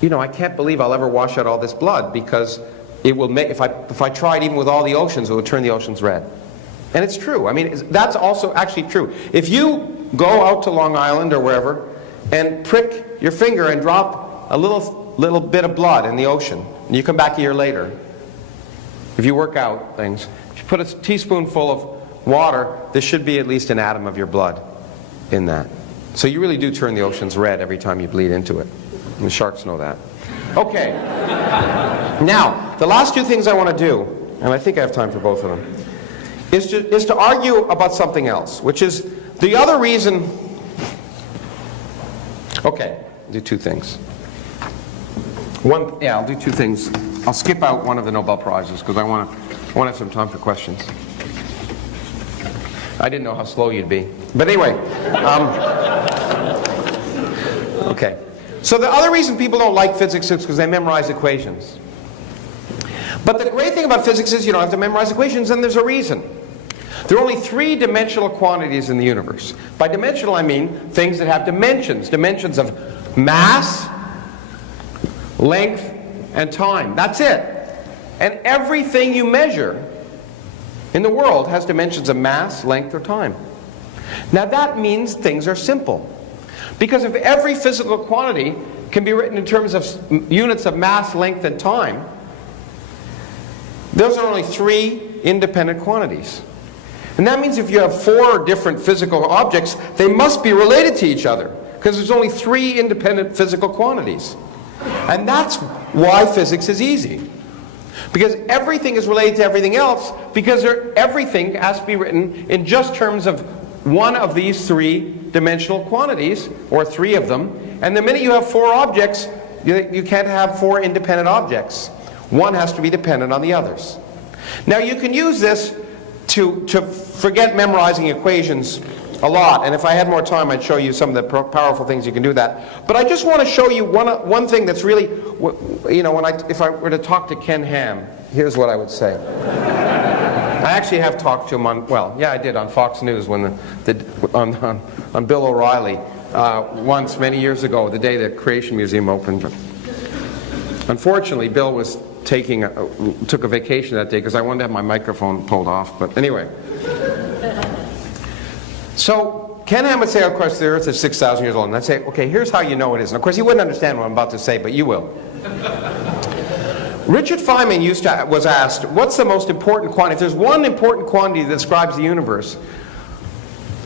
you know, I can't believe I'll ever wash out all this blood, because it will make, if I tried even with all the oceans, it would turn the oceans red. And it's true. I mean, that's also actually true. If you go out to Long Island or wherever and prick your finger and drop a little bit of blood in the ocean, and you come back a year later, if you work out things, if you put a teaspoonful of water, there should be at least an atom of your blood in that. So you really do turn the oceans red every time you bleed into it. And the sharks know that. Okay. Now, the last two things I want to do, and I think I have time for both of them, is to argue about something else, which is the other reason. Okay, I'll do two things. I'll do two things. I'll skip out one of the Nobel Prizes because I want to have some time for questions. I didn't know how slow you'd be. But anyway. Okay. So the other reason people don't like physics is because they memorize equations. But the great thing about physics is you don't have to memorize equations, and there's a reason. There are only 3-dimensional quantities in the universe. By dimensional, I mean things that have dimensions. Dimensions of mass, length, and time. That's it. And everything you measure in the world has dimensions of mass, length, or time. Now that means things are simple. Because if every physical quantity can be written in terms of units of mass, length, and time, those are only 3 independent quantities. And that means if you have 4 different physical objects, they must be related to each other. because there's only 3 independent physical quantities. And that's why physics is easy. Because everything is related to everything else, because everything has to be written in just terms of one of these 3-dimensional quantities, or 3 of them. And the minute you have 4 objects, you can't have 4 independent objects. One has to be dependent on the others. Now you can use this to forget memorizing equations a lot, and if I had more time I'd show you some of the powerful things you can do that. But I just want to show you one thing that's really, you know, if I were to talk to Ken Ham, here's what I would say. I actually have talked to him on, well, yeah, I did on Fox News when on Bill O'Reilly once many years ago, the day the Creation Museum opened. Unfortunately, Bill was took a vacation that day because I wanted to have my microphone pulled off. But anyway. So Ken Ham would say, of course, the Earth is 6,000 years old. And I'd say, okay, here's how you know it is. And of course, he wouldn't understand what I'm about to say, but you will. Richard Feynman was asked, what's the most important quantity? If there's one important quantity that describes the universe,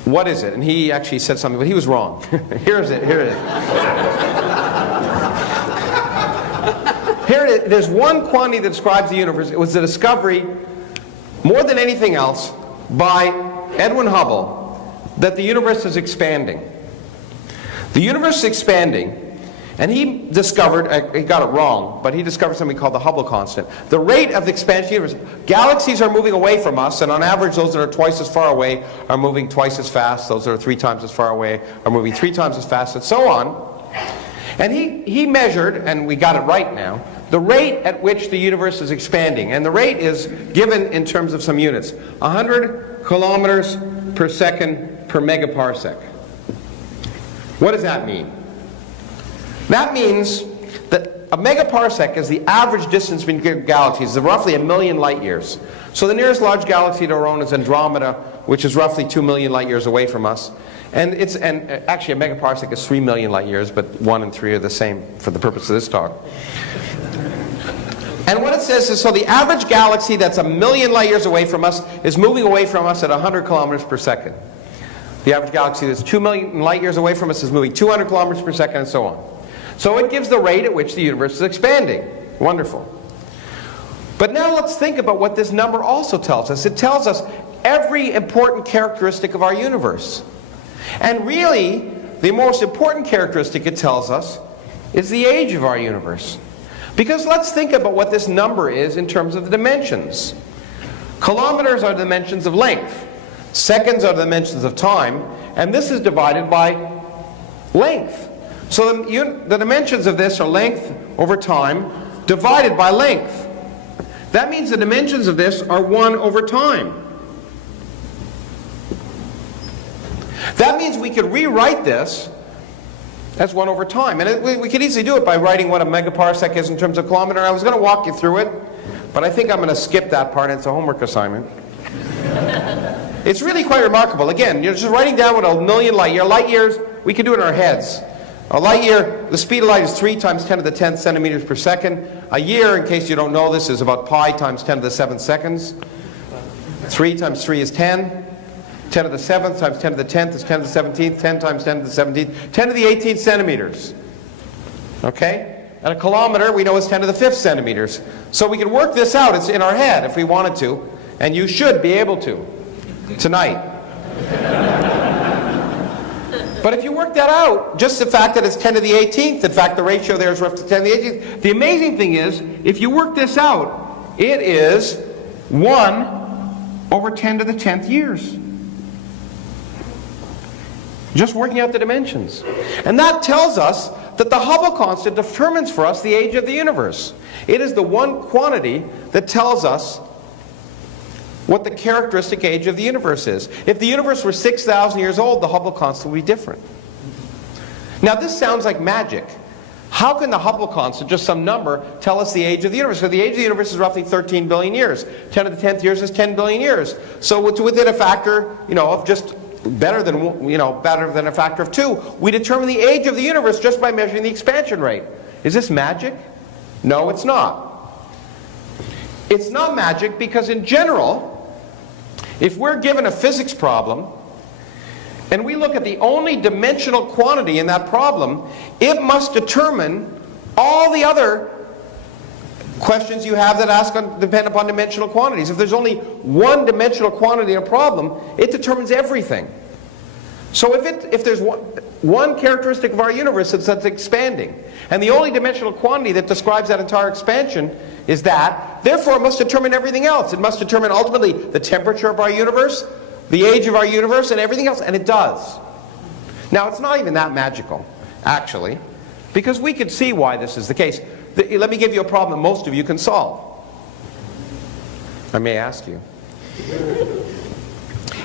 what is it? And he actually said something, but he was wrong. Here it is. Here it is. There's one quantity that describes the universe. It was the discovery, more than anything else, by Edwin Hubble, that the universe is expanding. The universe is expanding, and he discovered, he got it wrong, but he discovered something called the Hubble constant. The rate of the expansion of the universe. Galaxies are moving away from us, and on average those that are twice as far away are moving twice as fast. Those that are 3 times as far away are moving 3 times as fast, and so on. And he measured, and we got it right now, the rate at which the universe is expanding. And the rate is given in terms of some units. 100 kilometers per second per megaparsec. What does that mean? That means that a megaparsec is the average distance between galaxies, of roughly 1 million light years. So the nearest large galaxy to our own is Andromeda, which is roughly 2 million light years away from us. And actually a megaparsec is 3 million light years, but 1 and 3 are the same for the purpose of this talk. And what it says is, so the average galaxy that's 1 million light years away from us is moving away from us at 100 kilometers per second. The average galaxy that's 2 million light years away from us is moving 200 kilometers per second, and so on. So it gives the rate at which the universe is expanding. Wonderful. But now let's think about what this number also tells us. It tells us every important characteristic of our universe. And really, the most important characteristic it tells us is the age of our universe. Because let's think about what this number is in terms of the dimensions. Kilometers are the dimensions of length. Seconds are the dimensions of time. And this is divided by length. So the dimensions of this are length over time divided by length. That means the dimensions of this are 1 over time. That means we could rewrite this as 1 over time. And we could easily do it by writing what a megaparsec is in terms of kilometer. I was going to walk you through it, but I think I'm going to skip that part. It's a homework assignment. It's really quite remarkable. Again, you're just writing down what 1 million light years, we can do it in our heads. A light year, the speed of light is 3 times 10 to the 10th centimeters per second. A year, in case you don't know this, is about pi times 10 to the 7th seconds. 3 times 3 is 10. 10 to the 7th times 10 to the 10th is 10 to the 17th. 10 times 10 to the 17th. 10 to the 18th centimeters. Okay? And a kilometer, we know, is 10 to the 5th centimeters. So we can work this out. It's in our head if we wanted to. And you should be able to. Tonight. But if you work that out, just the fact that it's 10 to the 18th, in fact the ratio there is roughly 10 to the 18th, the amazing thing is, if you work this out, it is 1 over 10 to the 10th years. Just working out the dimensions. And that tells us that the Hubble constant determines for us the age of the universe. It is the one quantity that tells us what the characteristic age of the universe is. If the universe were 6,000 years old, the Hubble constant would be different. Now this sounds like magic. How can the Hubble constant, just some number, tell us the age of the universe? So the age of the universe is roughly 13 billion years. 10 to the 10th years is 10 billion years. So it's within a factor, of just better than a factor of 2. We determine the age of the universe just by measuring the expansion rate. Is this magic? No, it's not. It's not magic because in general, if we're given a physics problem and we look at the only dimensional quantity in that problem, it must determine all the other questions you have that depend upon dimensional quantities. If there's only one dimensional quantity in a problem, it determines everything. So if there's one characteristic of our universe that's expanding, and the only dimensional quantity that describes that entire expansion is that, therefore it must determine everything else. It must determine ultimately the temperature of our universe, the age of our universe, and everything else, and it does. Now, it's not even that magical, actually, because we could see why this is the case. Let me give you a problem that most of you can solve. I may ask you.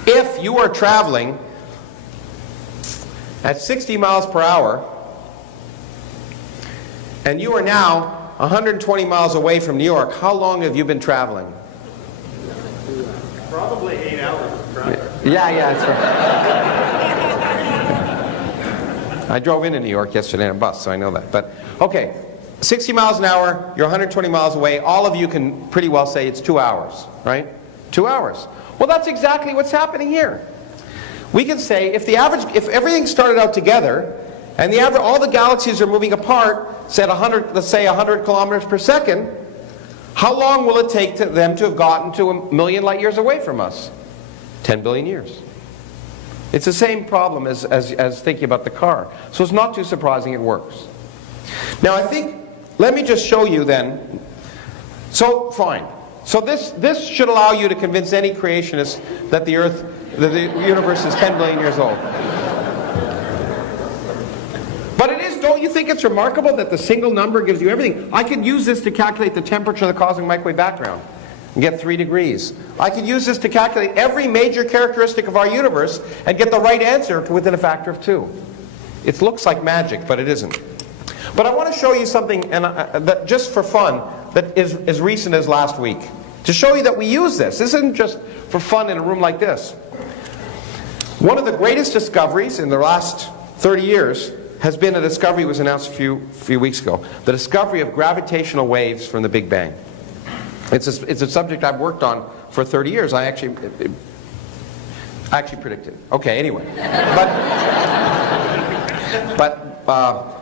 If you are traveling at 60 miles per hour, and you are now 120 miles away from New York, how long have you been traveling? Probably 8 hours of traffic. Yeah, that's right. I drove into New York yesterday in a bus, so I know that. But, okay, 60 miles an hour, you're 120 miles away. All of you can pretty well say it's 2 hours, right? 2 hours. Well, that's exactly what's happening here. We can say if everything started out together, and all the galaxies are moving apart, let's say 100 kilometers per second, how long will it take them to have gotten to 1,000,000 light years away from us? 10 billion years. It's the same problem as thinking about the car. So it's not too surprising it works. Now let me just show you then. So fine. So this should allow you to convince any creationist that the universe is 10 billion years old. But don't you think it's remarkable that the single number gives you everything? I could use this to calculate the temperature of the cosmic microwave background and get 3 degrees. I could use this to calculate every major characteristic of our universe and get the right answer to within a factor of 2. It looks like magic, but it isn't. But I want to show you something, that just for fun, that is as recent as last week. To show you that we use this. This isn't just for fun in a room like this. One of the greatest discoveries in the last 30 years has been a discovery that was announced a few weeks ago. The discovery of gravitational waves from the Big Bang. It's a subject I've worked on for 30 years. I actually predicted it. Okay, anyway.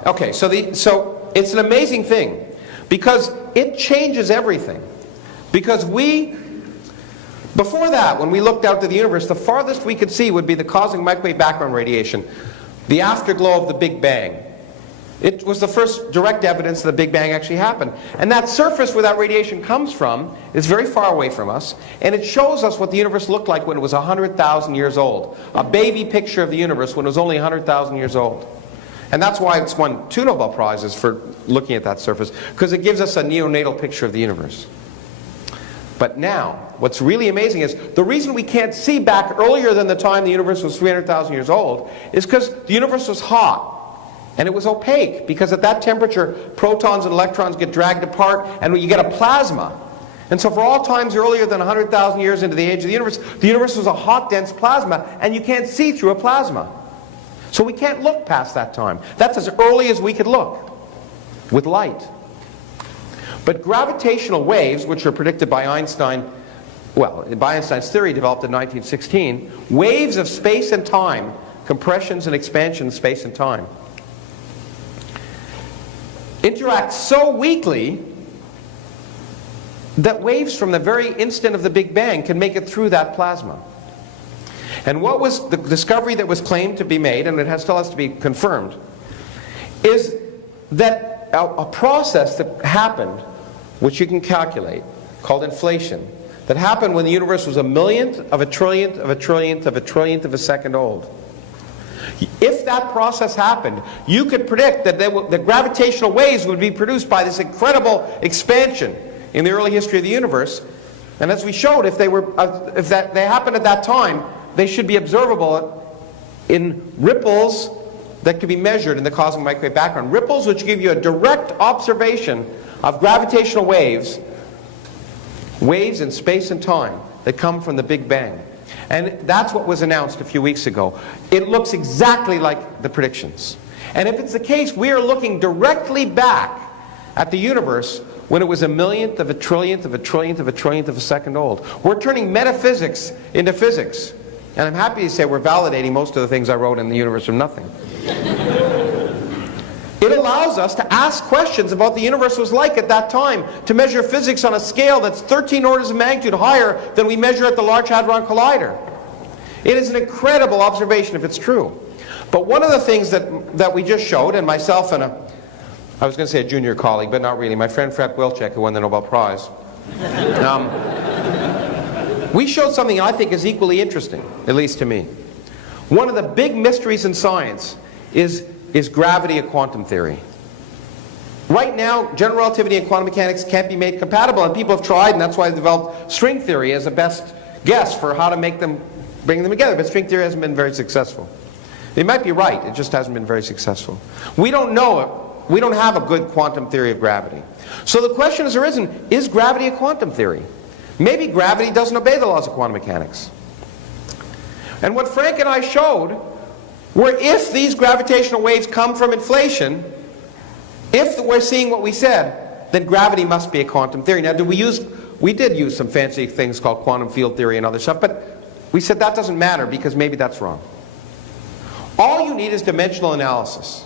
Okay, so it's an amazing thing because it changes everything. Because before that, when we looked out to the universe, the farthest we could see would be the cosmic microwave background radiation, the afterglow of the Big Bang. It was the first direct evidence that the Big Bang actually happened. And that surface where that radiation comes from is very far away from us, and it shows us what the universe looked like when it was 100,000 years old. A baby picture of the universe when it was only 100,000 years old. And that's why it's won 2 Nobel Prizes for looking at that surface, because it gives us a neonatal picture of the universe. But now, what's really amazing is the reason we can't see back earlier than the time the universe was 300,000 years old is because the universe was hot. And it was opaque, because at that temperature, protons and electrons get dragged apart, and you get a plasma. And so for all times earlier than 100,000 years into the age of the universe was a hot, dense plasma, and you can't see through a plasma. So we can't look past that time. That's as early as we could look with light. But gravitational waves, which are predicted by Einstein, by Einstein's theory developed in 1916, waves of space and time, compressions and expansions of space and time, interact so weakly that waves from the very instant of the Big Bang can make it through that plasma. And what was the discovery that was claimed to be made, and it still has to be confirmed, is that a process that happened, which you can calculate, called inflation, that happened when the universe was 1,000,000th of a trillionth of a trillionth of a trillionth of a second old. If that process happened, you could predict that the gravitational waves would be produced by this incredible expansion in the early history of the universe. And as we showed, if they happened at that time, they should be observable in ripples that could be measured in the cosmic microwave background. Ripples which give you a direct observation of gravitational waves in space and time that come from the Big Bang. And that's what was announced a few weeks ago. It looks exactly like the predictions. And if it's the case, we are looking directly back at the universe when it was 1,000,000th of a trillionth of a trillionth of a trillionth of a second old. We're turning metaphysics into physics. And I'm happy to say we're validating most of the things I wrote in The Universe from Nothing. It allows us to ask questions about what the universe was like at that time, to measure physics on a scale that's 13 orders of magnitude higher than we measure at the Large Hadron Collider. It is an incredible observation if it's true. But one of the things that we just showed, and myself and I was going to say a junior colleague, but not really, my friend Fred Wilczek, who won the Nobel Prize, we showed something I think is equally interesting, at least to me. One of the big mysteries in science is gravity a quantum theory? Right now, general relativity and quantum mechanics can't be made compatible, and people have tried, and that's why they developed string theory as a best guess for how to bring them together, but string theory hasn't been very successful. It might be right, it just hasn't been very successful. We don't know it. We don't have a good quantum theory of gravity. So the question has arisen, is gravity a quantum theory? Maybe gravity doesn't obey the laws of quantum mechanics. And what Frank and I showed were if these gravitational waves come from inflation, if we're seeing what we said, then gravity must be a quantum theory. Now, we did use some fancy things called quantum field theory and other stuff, but we said that doesn't matter because maybe that's wrong. All you need is dimensional analysis.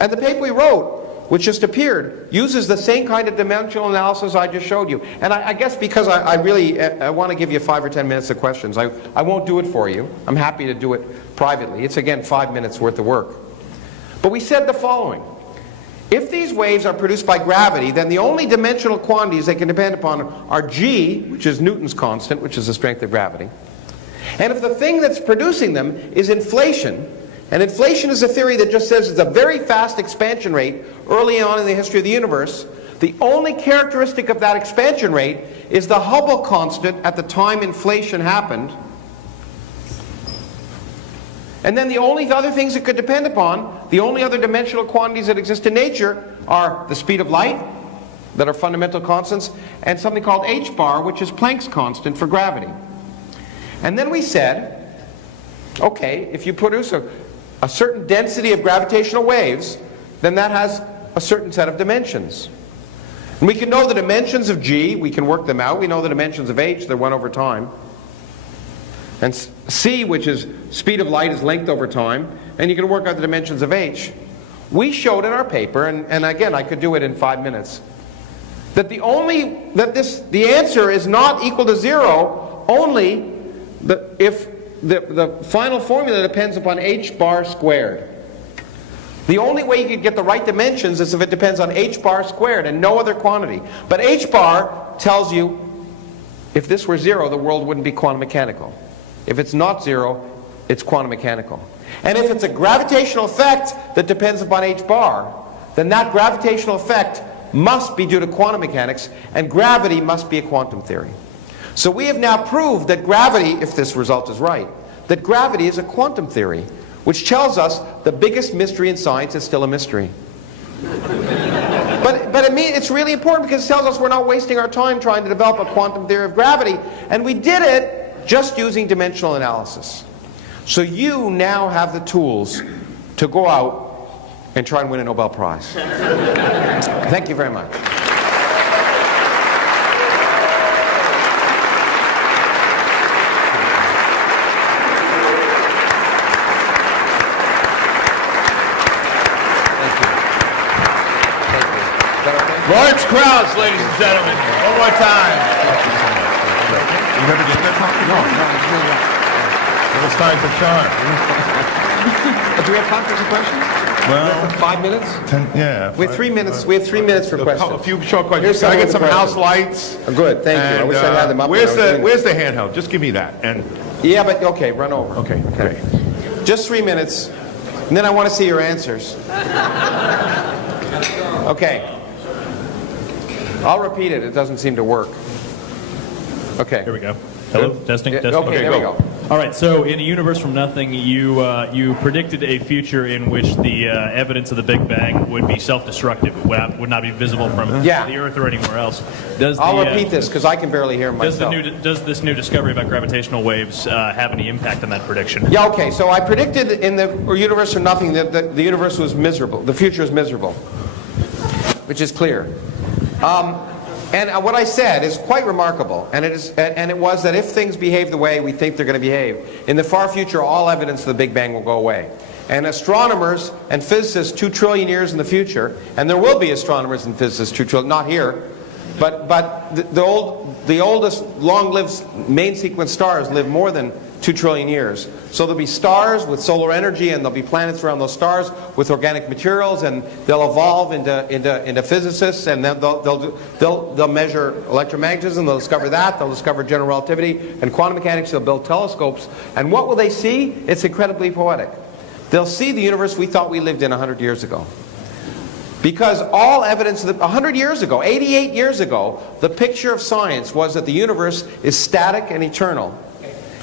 And the paper we wrote, which just appeared, uses the same kind of dimensional analysis I just showed you. And I guess because I want to give you 5 or 10 minutes of questions, I won't do it for you. I'm happy to do it privately. It's, again, 5 minutes worth of work. But we said the following. If these waves are produced by gravity, then the only dimensional quantities they can depend upon are g, which is Newton's constant, which is the strength of gravity. And if the thing that's producing them is inflation, and inflation is a theory that just says it's a very fast expansion rate early on in the history of the universe, the only characteristic of that expansion rate is the Hubble constant at the time inflation happened. And then the only other things it could depend upon, the only other dimensional quantities that exist in nature, are the speed of light, that are fundamental constants, and something called h bar, which is Planck's constant for gravity. And then we said, okay, if you produce a certain density of gravitational waves, then that has a certain set of dimensions. And we can know the dimensions of g, we can work them out. We know the dimensions of h, they're 1 over time. And c, which is speed of light, is length over time, and you can work out the dimensions of h. We showed in our paper, and again, I could do it in 5 minutes, that the answer is not equal to 0 only if the final formula depends upon h bar squared. The only way you could get the right dimensions is if it depends on h bar squared and no other quantity. But h bar tells you if this were 0, the world wouldn't be quantum mechanical. If it's not 0, it's quantum mechanical. And if it's a gravitational effect that depends upon h bar, then that gravitational effect must be due to quantum mechanics, and gravity must be a quantum theory. So we have now proved that gravity, if this result is right, that gravity is a quantum theory, which tells us the biggest mystery in science is still a mystery. But it's really important because it tells us we're not wasting our time trying to develop a quantum theory of gravity, and we did it just using dimensional analysis. So you now have the tools to go out and try and win a Nobel Prize. Thank you very much. Lawrence Krauss, ladies and gentlemen. One more time. You never did that talk? No. It was time for Sean. Do we have time for some questions? Well, 5 minutes? 10, yeah. We have 3 minutes. We have 3 minutes for questions. A few short questions. Here's Can I some get of some the house questions. lights? Oh, good, thank you. I wish I had them up. Where's there. the handheld? Just give me that. And Yeah, but okay, run over. okay, great. Just 3 minutes, and then I want to see your answers. Okay. I'll repeat it. It doesn't seem to work. Okay. Here we go. Hello, testing, Yeah, testing. okay, there we go. All right. So, in A Universe from Nothing, you predicted a future in which the evidence of the Big Bang would be self-destructive. It would not be visible from the Earth or anywhere else. I'll repeat this because I can barely hear myself. Does this new discovery about gravitational waves have any impact on that prediction? Yeah. Okay. So I predicted in the Universe from Nothing that the universe was miserable. The future is miserable, which is clear. And what I said is quite remarkable, and it was that if things behave the way we think they're going to behave, in the far future all evidence of the Big Bang will go away. And astronomers and physicists 2 trillion years in the future, and there will be astronomers and physicists 2 trillion, not here, but the oldest long-lived main sequence stars live more than 2 trillion years. So there'll be stars with solar energy, and there'll be planets around those stars with organic materials, and they'll evolve into physicists, and they'll measure electromagnetism, they'll discover that, they'll discover general relativity and quantum mechanics, they'll build telescopes. And what will they see? It's incredibly poetic. They'll see the universe we thought we lived in 100 years ago. Because all evidence, 100 years ago, 88 years ago, the picture of science was that the universe is static and eternal,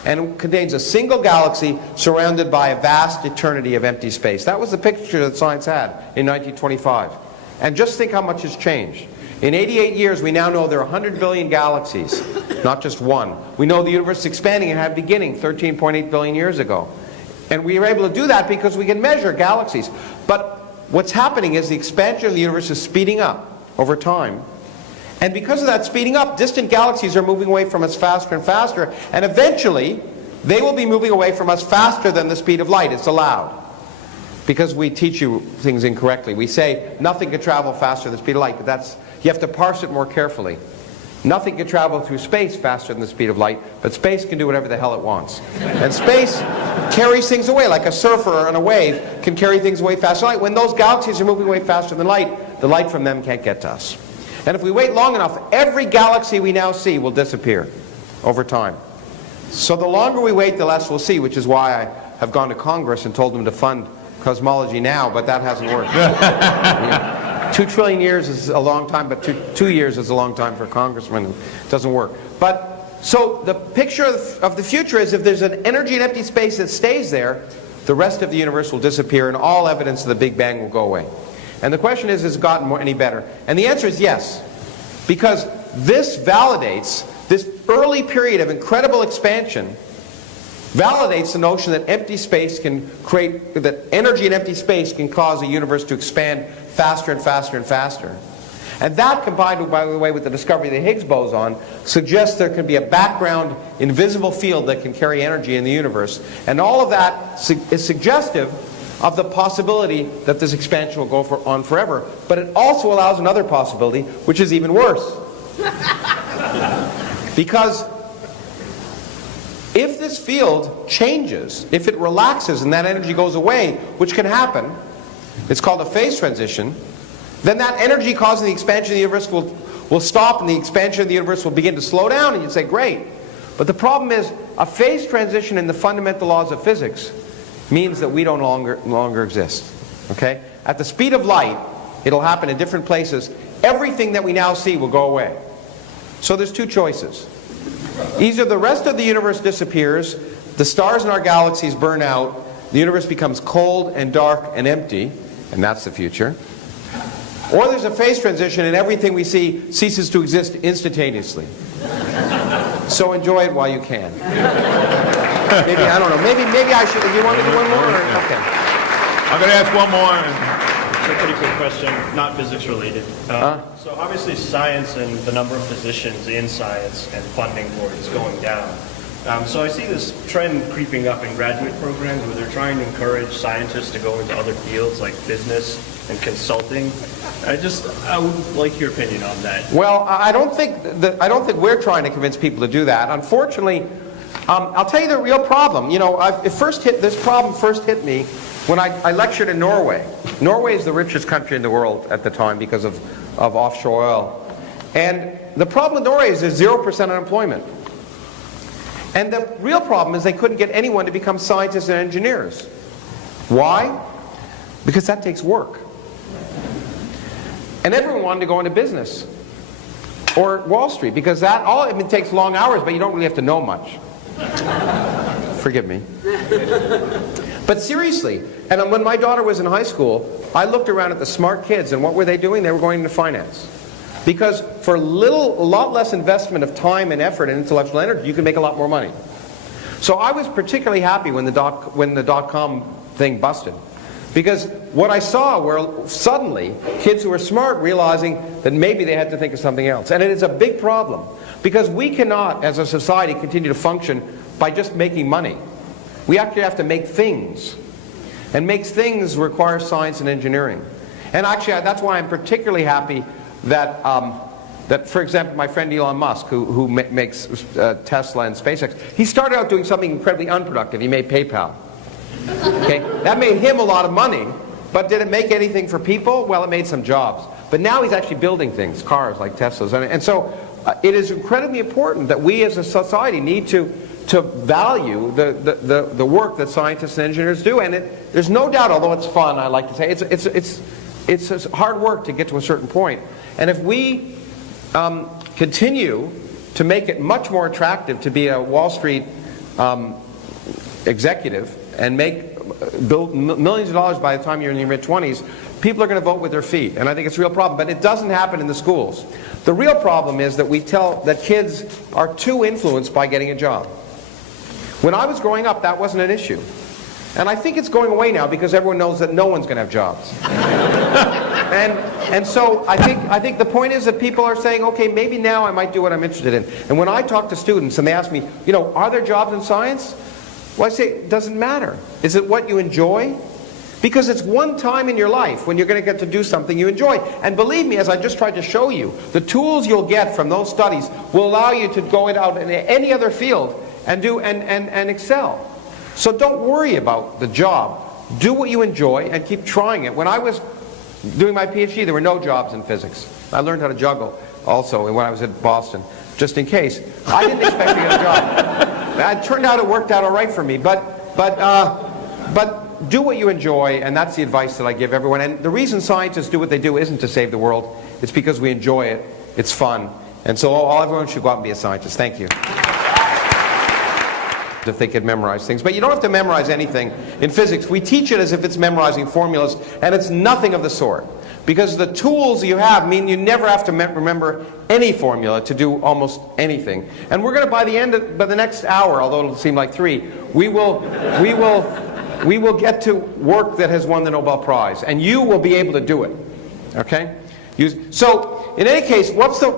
and contains a single galaxy surrounded by a vast eternity of empty space. That was the picture that science had in 1925. And just think how much has changed. In 88 years, we now know there are 100 billion galaxies, not just one. We know the universe is expanding and had a beginning 13.8 billion years ago. And we were able to do that because we can measure galaxies. But what's happening is the expansion of the universe is speeding up over time. And because of that speeding up, distant galaxies are moving away from us faster and faster, and eventually they will be moving away from us faster than the speed of light. It's allowed. Because we teach you things incorrectly. We say nothing can travel faster than the speed of light, but you have to parse it more carefully. Nothing can travel through space faster than the speed of light, but space can do whatever the hell it wants. And space carries things away, like a surfer on a wave can carry things away faster than light. When those galaxies are moving away faster than light, the light from them can't get to us. And if we wait long enough, every galaxy we now see will disappear over time. So the longer we wait, the less we'll see, which is why I have gone to Congress and told them to fund cosmology now, but that hasn't worked. Yeah. 2 trillion years is a long time, but two years is a long time for a congressman. It doesn't work. But so the picture of the future is if there's an energy in empty space that stays there, the rest of the universe will disappear and all evidence of the Big Bang will go away. And the question is, has it gotten any better? And the answer is yes. Because this validates, this early period of incredible expansion validates the notion that empty space can create, that energy in empty space can cause a universe to expand faster and faster and faster. And that, combined, by the way, with the discovery of the Higgs boson, suggests there can be a background invisible field that can carry energy in the universe. And all of that is suggestive of the possibility that this expansion will go on forever. But it also allows another possibility, which is even worse. Because if this field changes, if it relaxes and that energy goes away, which can happen, it's called a phase transition, then that energy causing the expansion of the universe will stop and the expansion of the universe will begin to slow down, and you'd say, great. But the problem is, a phase transition in the fundamental laws of physics means that we don't longer exist. Okay? At the speed of light, it'll happen in different places. Everything that we now see will go away. So there's two choices. Either the rest of the universe disappears, the stars in our galaxies burn out, the universe becomes cold and dark and empty, and that's the future. Or there's a phase transition and everything we see ceases to exist instantaneously. So enjoy it while you can. Maybe, I don't know, maybe I should, you want to do one more? Or, okay. I'm going to ask one more. So a pretty quick question, not physics related. So obviously science and the number of physicians in science and funding for it is going down. So I see this trend creeping up in graduate programs where they're trying to encourage scientists to go into other fields like business and consulting. I would like your opinion on that. Well, I don't think we're trying to convince people to do that. Unfortunately, I'll tell you the real problem. You know, this problem first hit me when I lectured in Norway. Norway is the richest country in the world at the time because of offshore oil. And the problem with Norway is there's 0% unemployment. And the real problem is they couldn't get anyone to become scientists and engineers. Why? Because that takes work. And everyone wanted to go into business or Wall Street because it takes long hours, but you don't really have to know much. Forgive me. But seriously, and when my daughter was in high school, I looked around at the smart kids, and what were they doing? They were going into finance. Because for a lot less investment of time and effort and intellectual energy, you can make a lot more money. So I was particularly happy when the dot-com thing busted. Because what I saw were suddenly kids who were smart realizing that maybe they had to think of something else. And it is a big problem. Because we cannot, as a society, continue to function by just making money. We actually have to make things. And make things requires science and engineering. And actually, that's why I'm particularly happy that, for example, my friend Elon Musk, who makes Tesla and SpaceX, he started out doing something incredibly unproductive. He made PayPal. Okay? That made him a lot of money, but did it make anything for people? Well, it made some jobs. But now he's actually building things, cars like Teslas. And so it is incredibly important that we as a society need to value the work that scientists and engineers do. And there's no doubt, although it's fun, I like to say, it's hard work to get to a certain point. And if we continue to make it much more attractive to be a Wall Street executive and build millions of dollars by the time you're in your mid-20s, people are going to vote with their feet. And I think it's a real problem. But it doesn't happen in the schools. The real problem is that we tell that kids are too influenced by getting a job. When I was growing up, that wasn't an issue. And I think it's going away now because everyone knows that no one's going to have jobs. and so I think the point is that people are saying, okay, maybe now I might do what I'm interested in. And when I talk to students and they ask me, are there jobs in science? Well, I say, it doesn't matter. Is it what you enjoy? Because it's one time in your life when you're going to get to do something you enjoy. And believe me, as I just tried to show you, the tools you'll get from those studies will allow you to go out in any other field and excel. So don't worry about the job. Do what you enjoy and keep trying it. When I was doing my PhD, there were no jobs in physics. I learned how to juggle also when I was at Boston, just in case. I didn't expect to get a job. It turned out it worked out all right for me. But do what you enjoy, and that's the advice that I give everyone. And the reason scientists do what they do isn't to save the world. It's because we enjoy it. It's fun. And so everyone should go out and be a scientist. Thank you. If they could memorize things. But you don't have to memorize anything in physics. We teach it as if it's memorizing formulas, and it's nothing of the sort. Because the tools you have mean you never have to remember any formula to do almost anything. And we're going to, by the next hour, although it'll seem like 3, we will get to work that has won the Nobel Prize, and you will be able to do it. Okay? So, in any case, what's the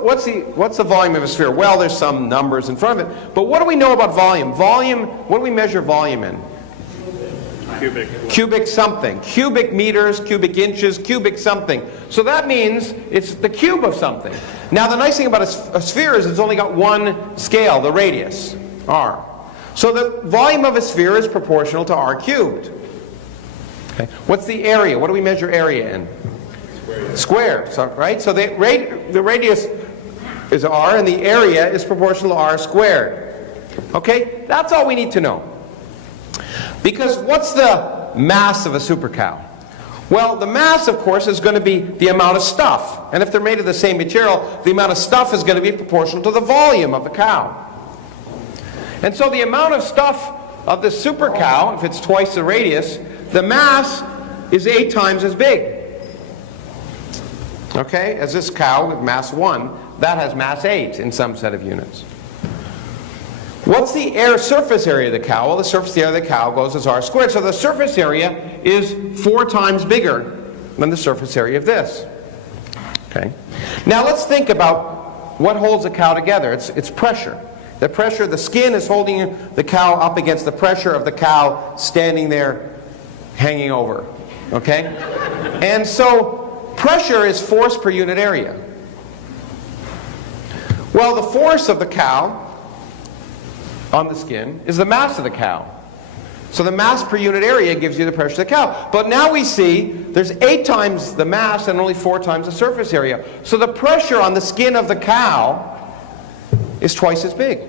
volume of a sphere? Well, there's some numbers in front of it. But what do we know about volume? Volume, what do we measure volume in? Cubic something. Cubic meters, cubic inches, cubic something. So that means it's the cube of something. Now, the nice thing about a sphere is it's only got one scale, the radius, r. So the volume of a sphere is proportional to r cubed. Okay. What's the area? What do we measure area in? Square. So, right? So the radius is r, and the area is proportional to r squared. Okay? That's all we need to know. Because what's the mass of a super cow? Well, the mass, of course, is going to be the amount of stuff. And if they're made of the same material, the amount of stuff is going to be proportional to the volume of the cow. And so the amount of stuff of the super cow, if it's twice the radius, the mass is 8 times as big. Okay? As this cow with mass 1, that has mass 8 in some set of units. What's the surface area of the cow? Well, the surface area of the cow goes as r squared. So the surface area is 4 times bigger than the surface area of this. Okay? Now let's think about what holds a cow together. It's pressure. The pressure, the skin is holding the cow up against the pressure of the cow standing there hanging over. Okay? And so pressure is force per unit area. Well, the force of the cow on the skin is the mass of the cow. So the mass per unit area gives you the pressure of the cow. But now we see there's 8 times the mass and only 4 times the surface area. So the pressure on the skin of the cow is twice as big.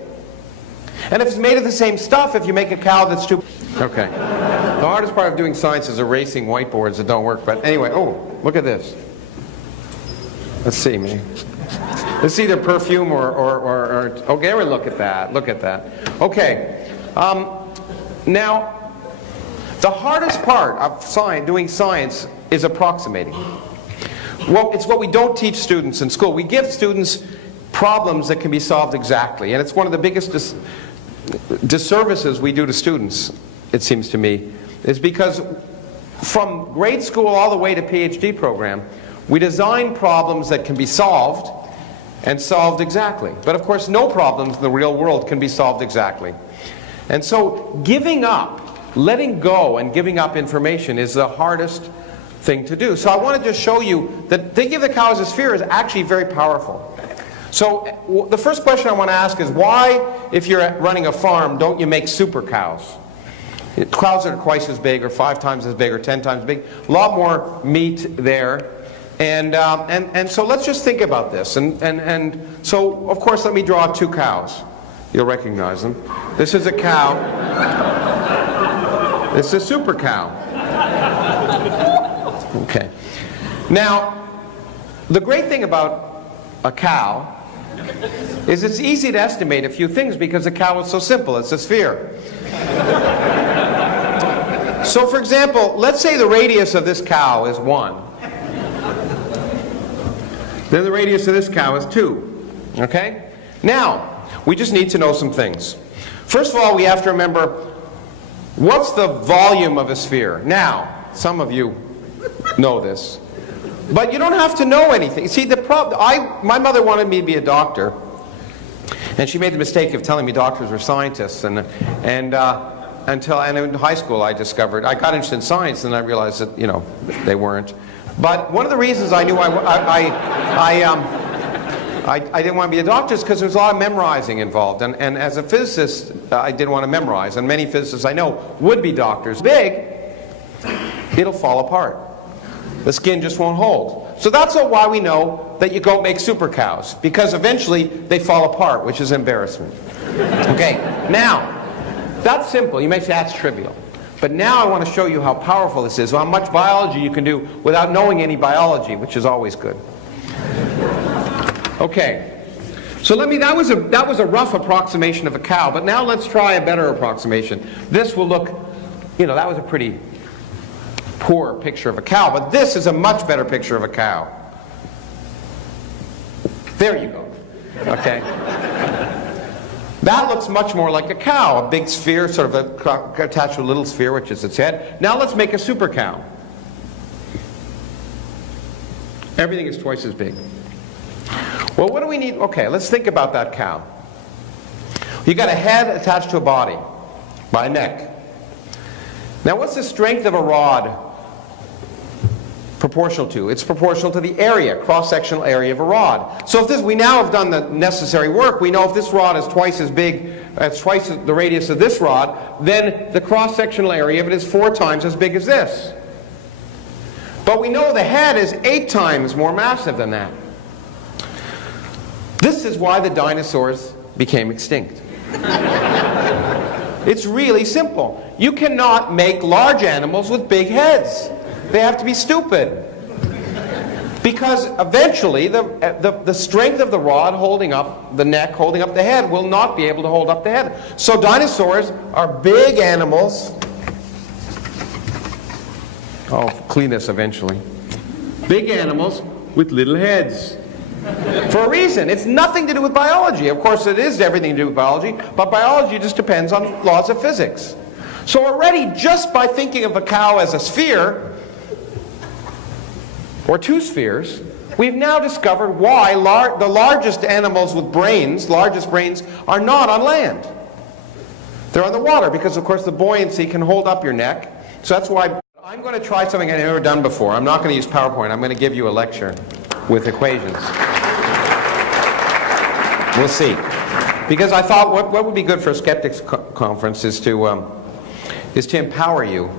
And if it's made of the same stuff, if you make a cow that's too... Okay. The hardest part of doing science is erasing whiteboards that don't work. But anyway, oh, look at this. Let's see, man. It's either perfume or okay, everyone look at that. Look at that. Okay. Now, the hardest part of doing science is approximating. Well, it's what we don't teach students in school. We give students problems that can be solved exactly. And it's one of the biggest disservices we do to students, it seems to me, is because from grade school all the way to PhD program, we design problems that can be solved and solved exactly. But of course, no problems in the real world can be solved exactly. And so giving up, letting go and giving up information is the hardest thing to do. So I want to just show you that thinking of the cow as a sphere is actually very powerful. So the first question I want to ask is, why, if you're running a farm, don't you make super cows? Cows that are twice as big or 5 times as big or 10 times as big. A lot more meat there. And so let's just think about this. And so, of course, let me draw 2 cows. You'll recognize them. This is a cow. This is a super cow. Okay. Now, the great thing about a cow is it's easy to estimate a few things because a cow is so simple. It's a sphere. So, for example, let's say the radius of this cow is 1. Then the radius of this cow is 2. Okay? Now, we just need to know some things. First of all, we have to remember, what's the volume of a sphere? Now, some of you know this. But you don't have to know anything. See, the problem, my mother wanted me to be a doctor, and she made the mistake of telling me doctors were scientists. And in high school I discovered, I got interested in science, and I realized that, you know, they weren't. But one of the reasons I knew I didn't want to be a doctor is because there was a lot of memorizing involved. And as a physicist, I didn't want to memorize. And many physicists I know would be doctors. Big, it'll fall apart. The skin just won't hold. So that's why we know that you don't make super cows, because eventually they fall apart, which is embarrassment. Okay, now, that's simple. You may say that's trivial. But now I want to show you how powerful this is, how much biology you can do without knowing any biology, which is always good. Okay, so that was a rough approximation of a cow, but now let's try a better approximation. This will look, you know, that was a pretty poor picture of a cow, but this is a much better picture of a cow. There you go. Okay. That looks much more like a cow, a big sphere, sort of attached to a little sphere, which is its head. Now let's make a super cow. Everything is twice as big. Well, what do we need? Okay, let's think about that cow. You got a head attached to a body by a neck. Now, what's the strength of a rod proportional to? It's proportional to the area, cross-sectional area of a rod. So if we now have done the necessary work, we know if this rod is twice as big, it's twice the radius of this rod, then the cross-sectional area of it is 4 times as big as this. But we know the head is 8 times more massive than that. This is why the dinosaurs became extinct. It's really simple. You cannot make large animals with big heads. They have to be stupid. Because eventually the strength of the rod holding up the neck, holding up the head, will not be able to hold up the head. So dinosaurs are big animals. I'll clean this eventually. Big animals with little heads. For a reason. It's nothing to do with biology. Of course, it is everything to do with biology, but biology just depends on laws of physics. So already, just by thinking of a cow as a sphere, or 2 spheres, we've now discovered why the largest animals with brains, largest brains, are not on land. They're on the water, because of course the buoyancy can hold up your neck. So that's why I'm going to try something I've never done before. I'm not going to use PowerPoint. I'm going to give you a lecture with equations. We'll see. Because I thought what would be good for a skeptics conference is to empower you.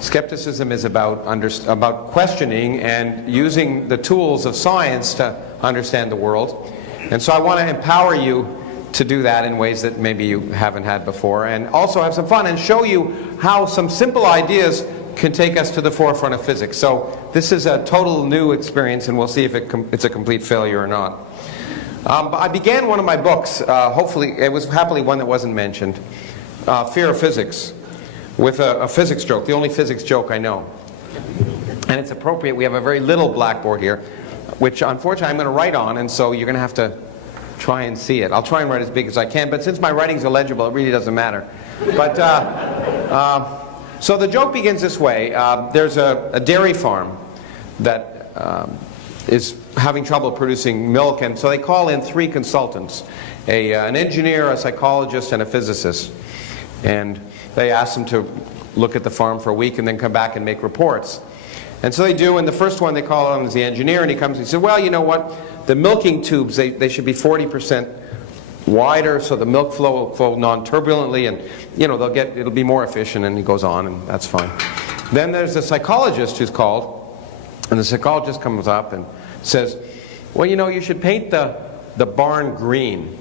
Skepticism is about questioning and using the tools of science to understand the world. And so I want to empower you to do that in ways that maybe you haven't had before, and also have some fun and show you how some simple ideas can take us to the forefront of physics. So this is a total new experience, and we'll see if it's a complete failure or not. But I began one of my books, hopefully, it was happily one that wasn't mentioned, Fear of Physics, with a physics joke, the only physics joke I know. And it's appropriate. We have a very little blackboard here, which unfortunately I'm going to write on, and so you're going to have to try and see it. I'll try and write as big as I can, but since my writing's illegible, it really doesn't matter. But So the joke begins this way. There's a dairy farm that is having trouble producing milk, and so they call in 3 consultants, an engineer, a psychologist, and a physicist. And they ask them to look at the farm for a week and then come back and make reports. And so they do, and the first one they call on is the engineer, and he comes and he says, well, you know what, the milking tubes, they should be 40% wider so the milk flow will flow non-turbulently, and you know, it'll be more efficient, and he goes on, and that's fine. Then there's the psychologist who's called, and the psychologist comes up and says, well, you know, you should paint the barn green.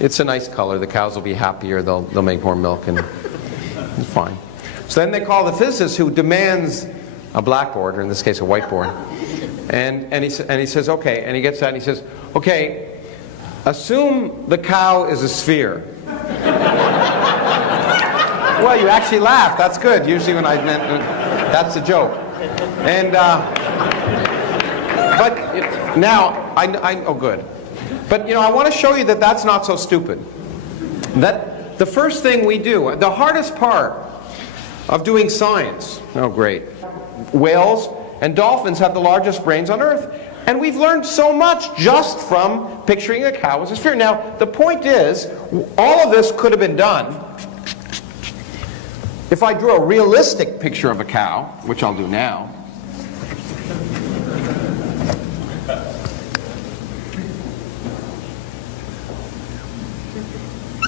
It's a nice color, the cows will be happier, they'll make more milk, and it's fine. So then they call the physicist, who demands a blackboard, or in this case a whiteboard, and he says, okay, and he gets that and he says, okay, assume the cow is a sphere. Well, you actually laugh, that's good. Usually when I meant, that's a joke. And but now oh good. But you know, I want to show you that that's not so stupid. That the first thing we do, the hardest part of doing science, oh great, whales and dolphins have the largest brains on Earth. And we've learned so much just from picturing a cow as a sphere. Now, the point is, all of this could have been done if I drew a realistic picture of a cow, which I'll do now.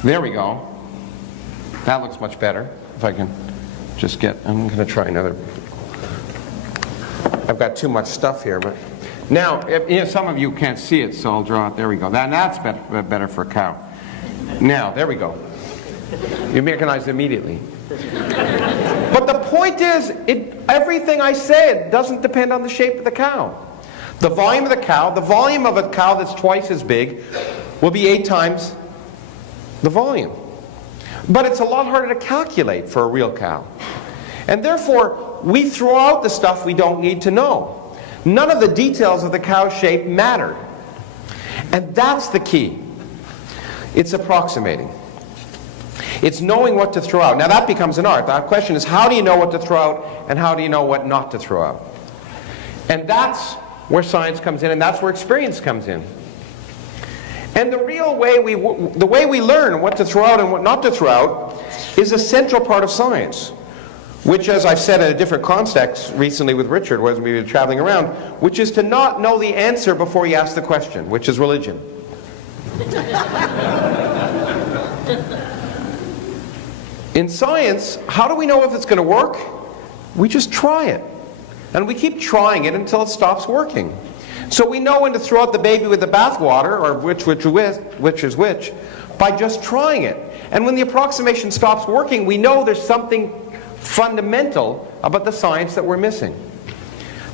There we go. That looks much better. If I can just I'm going to try another. I've got too much stuff here, but now, some of you can't see it, so I'll draw it. There we go. That's better for a cow. Now, there we go. You recognize it immediately. But the point is, everything I say doesn't depend on the shape of the cow. The volume of the cow, the volume of a cow that's twice as big, will be 8 times the volume. But it's a lot harder to calculate for a real cow. And therefore, we throw out the stuff we don't need to know. None of the details of the cow's shape mattered. And that's the key. It's approximating. It's knowing what to throw out. Now that becomes an art. The question is, how do you know what to throw out, and how do you know what not to throw out? And that's where science comes in, and that's where experience comes in. And the way we learn what to throw out and what not to throw out is a central part of science, which, as I've said in a different context recently with Richard, when we were traveling around, which is to not know the answer before you ask the question, which is religion. In science, how do we know if it's going to work? We just try it. And we keep trying it until it stops working. So we know when to throw out the baby with the bathwater, or which is which, by just trying it. And when the approximation stops working, we know there's something fundamental about the science that we're missing.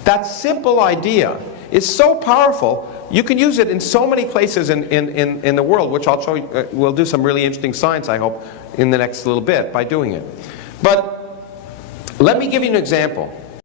That simple idea is so powerful, you can use it in so many places in the world, which I'll show you. We'll do some really interesting science, I hope, in the next little bit by doing it. But let me give you an example.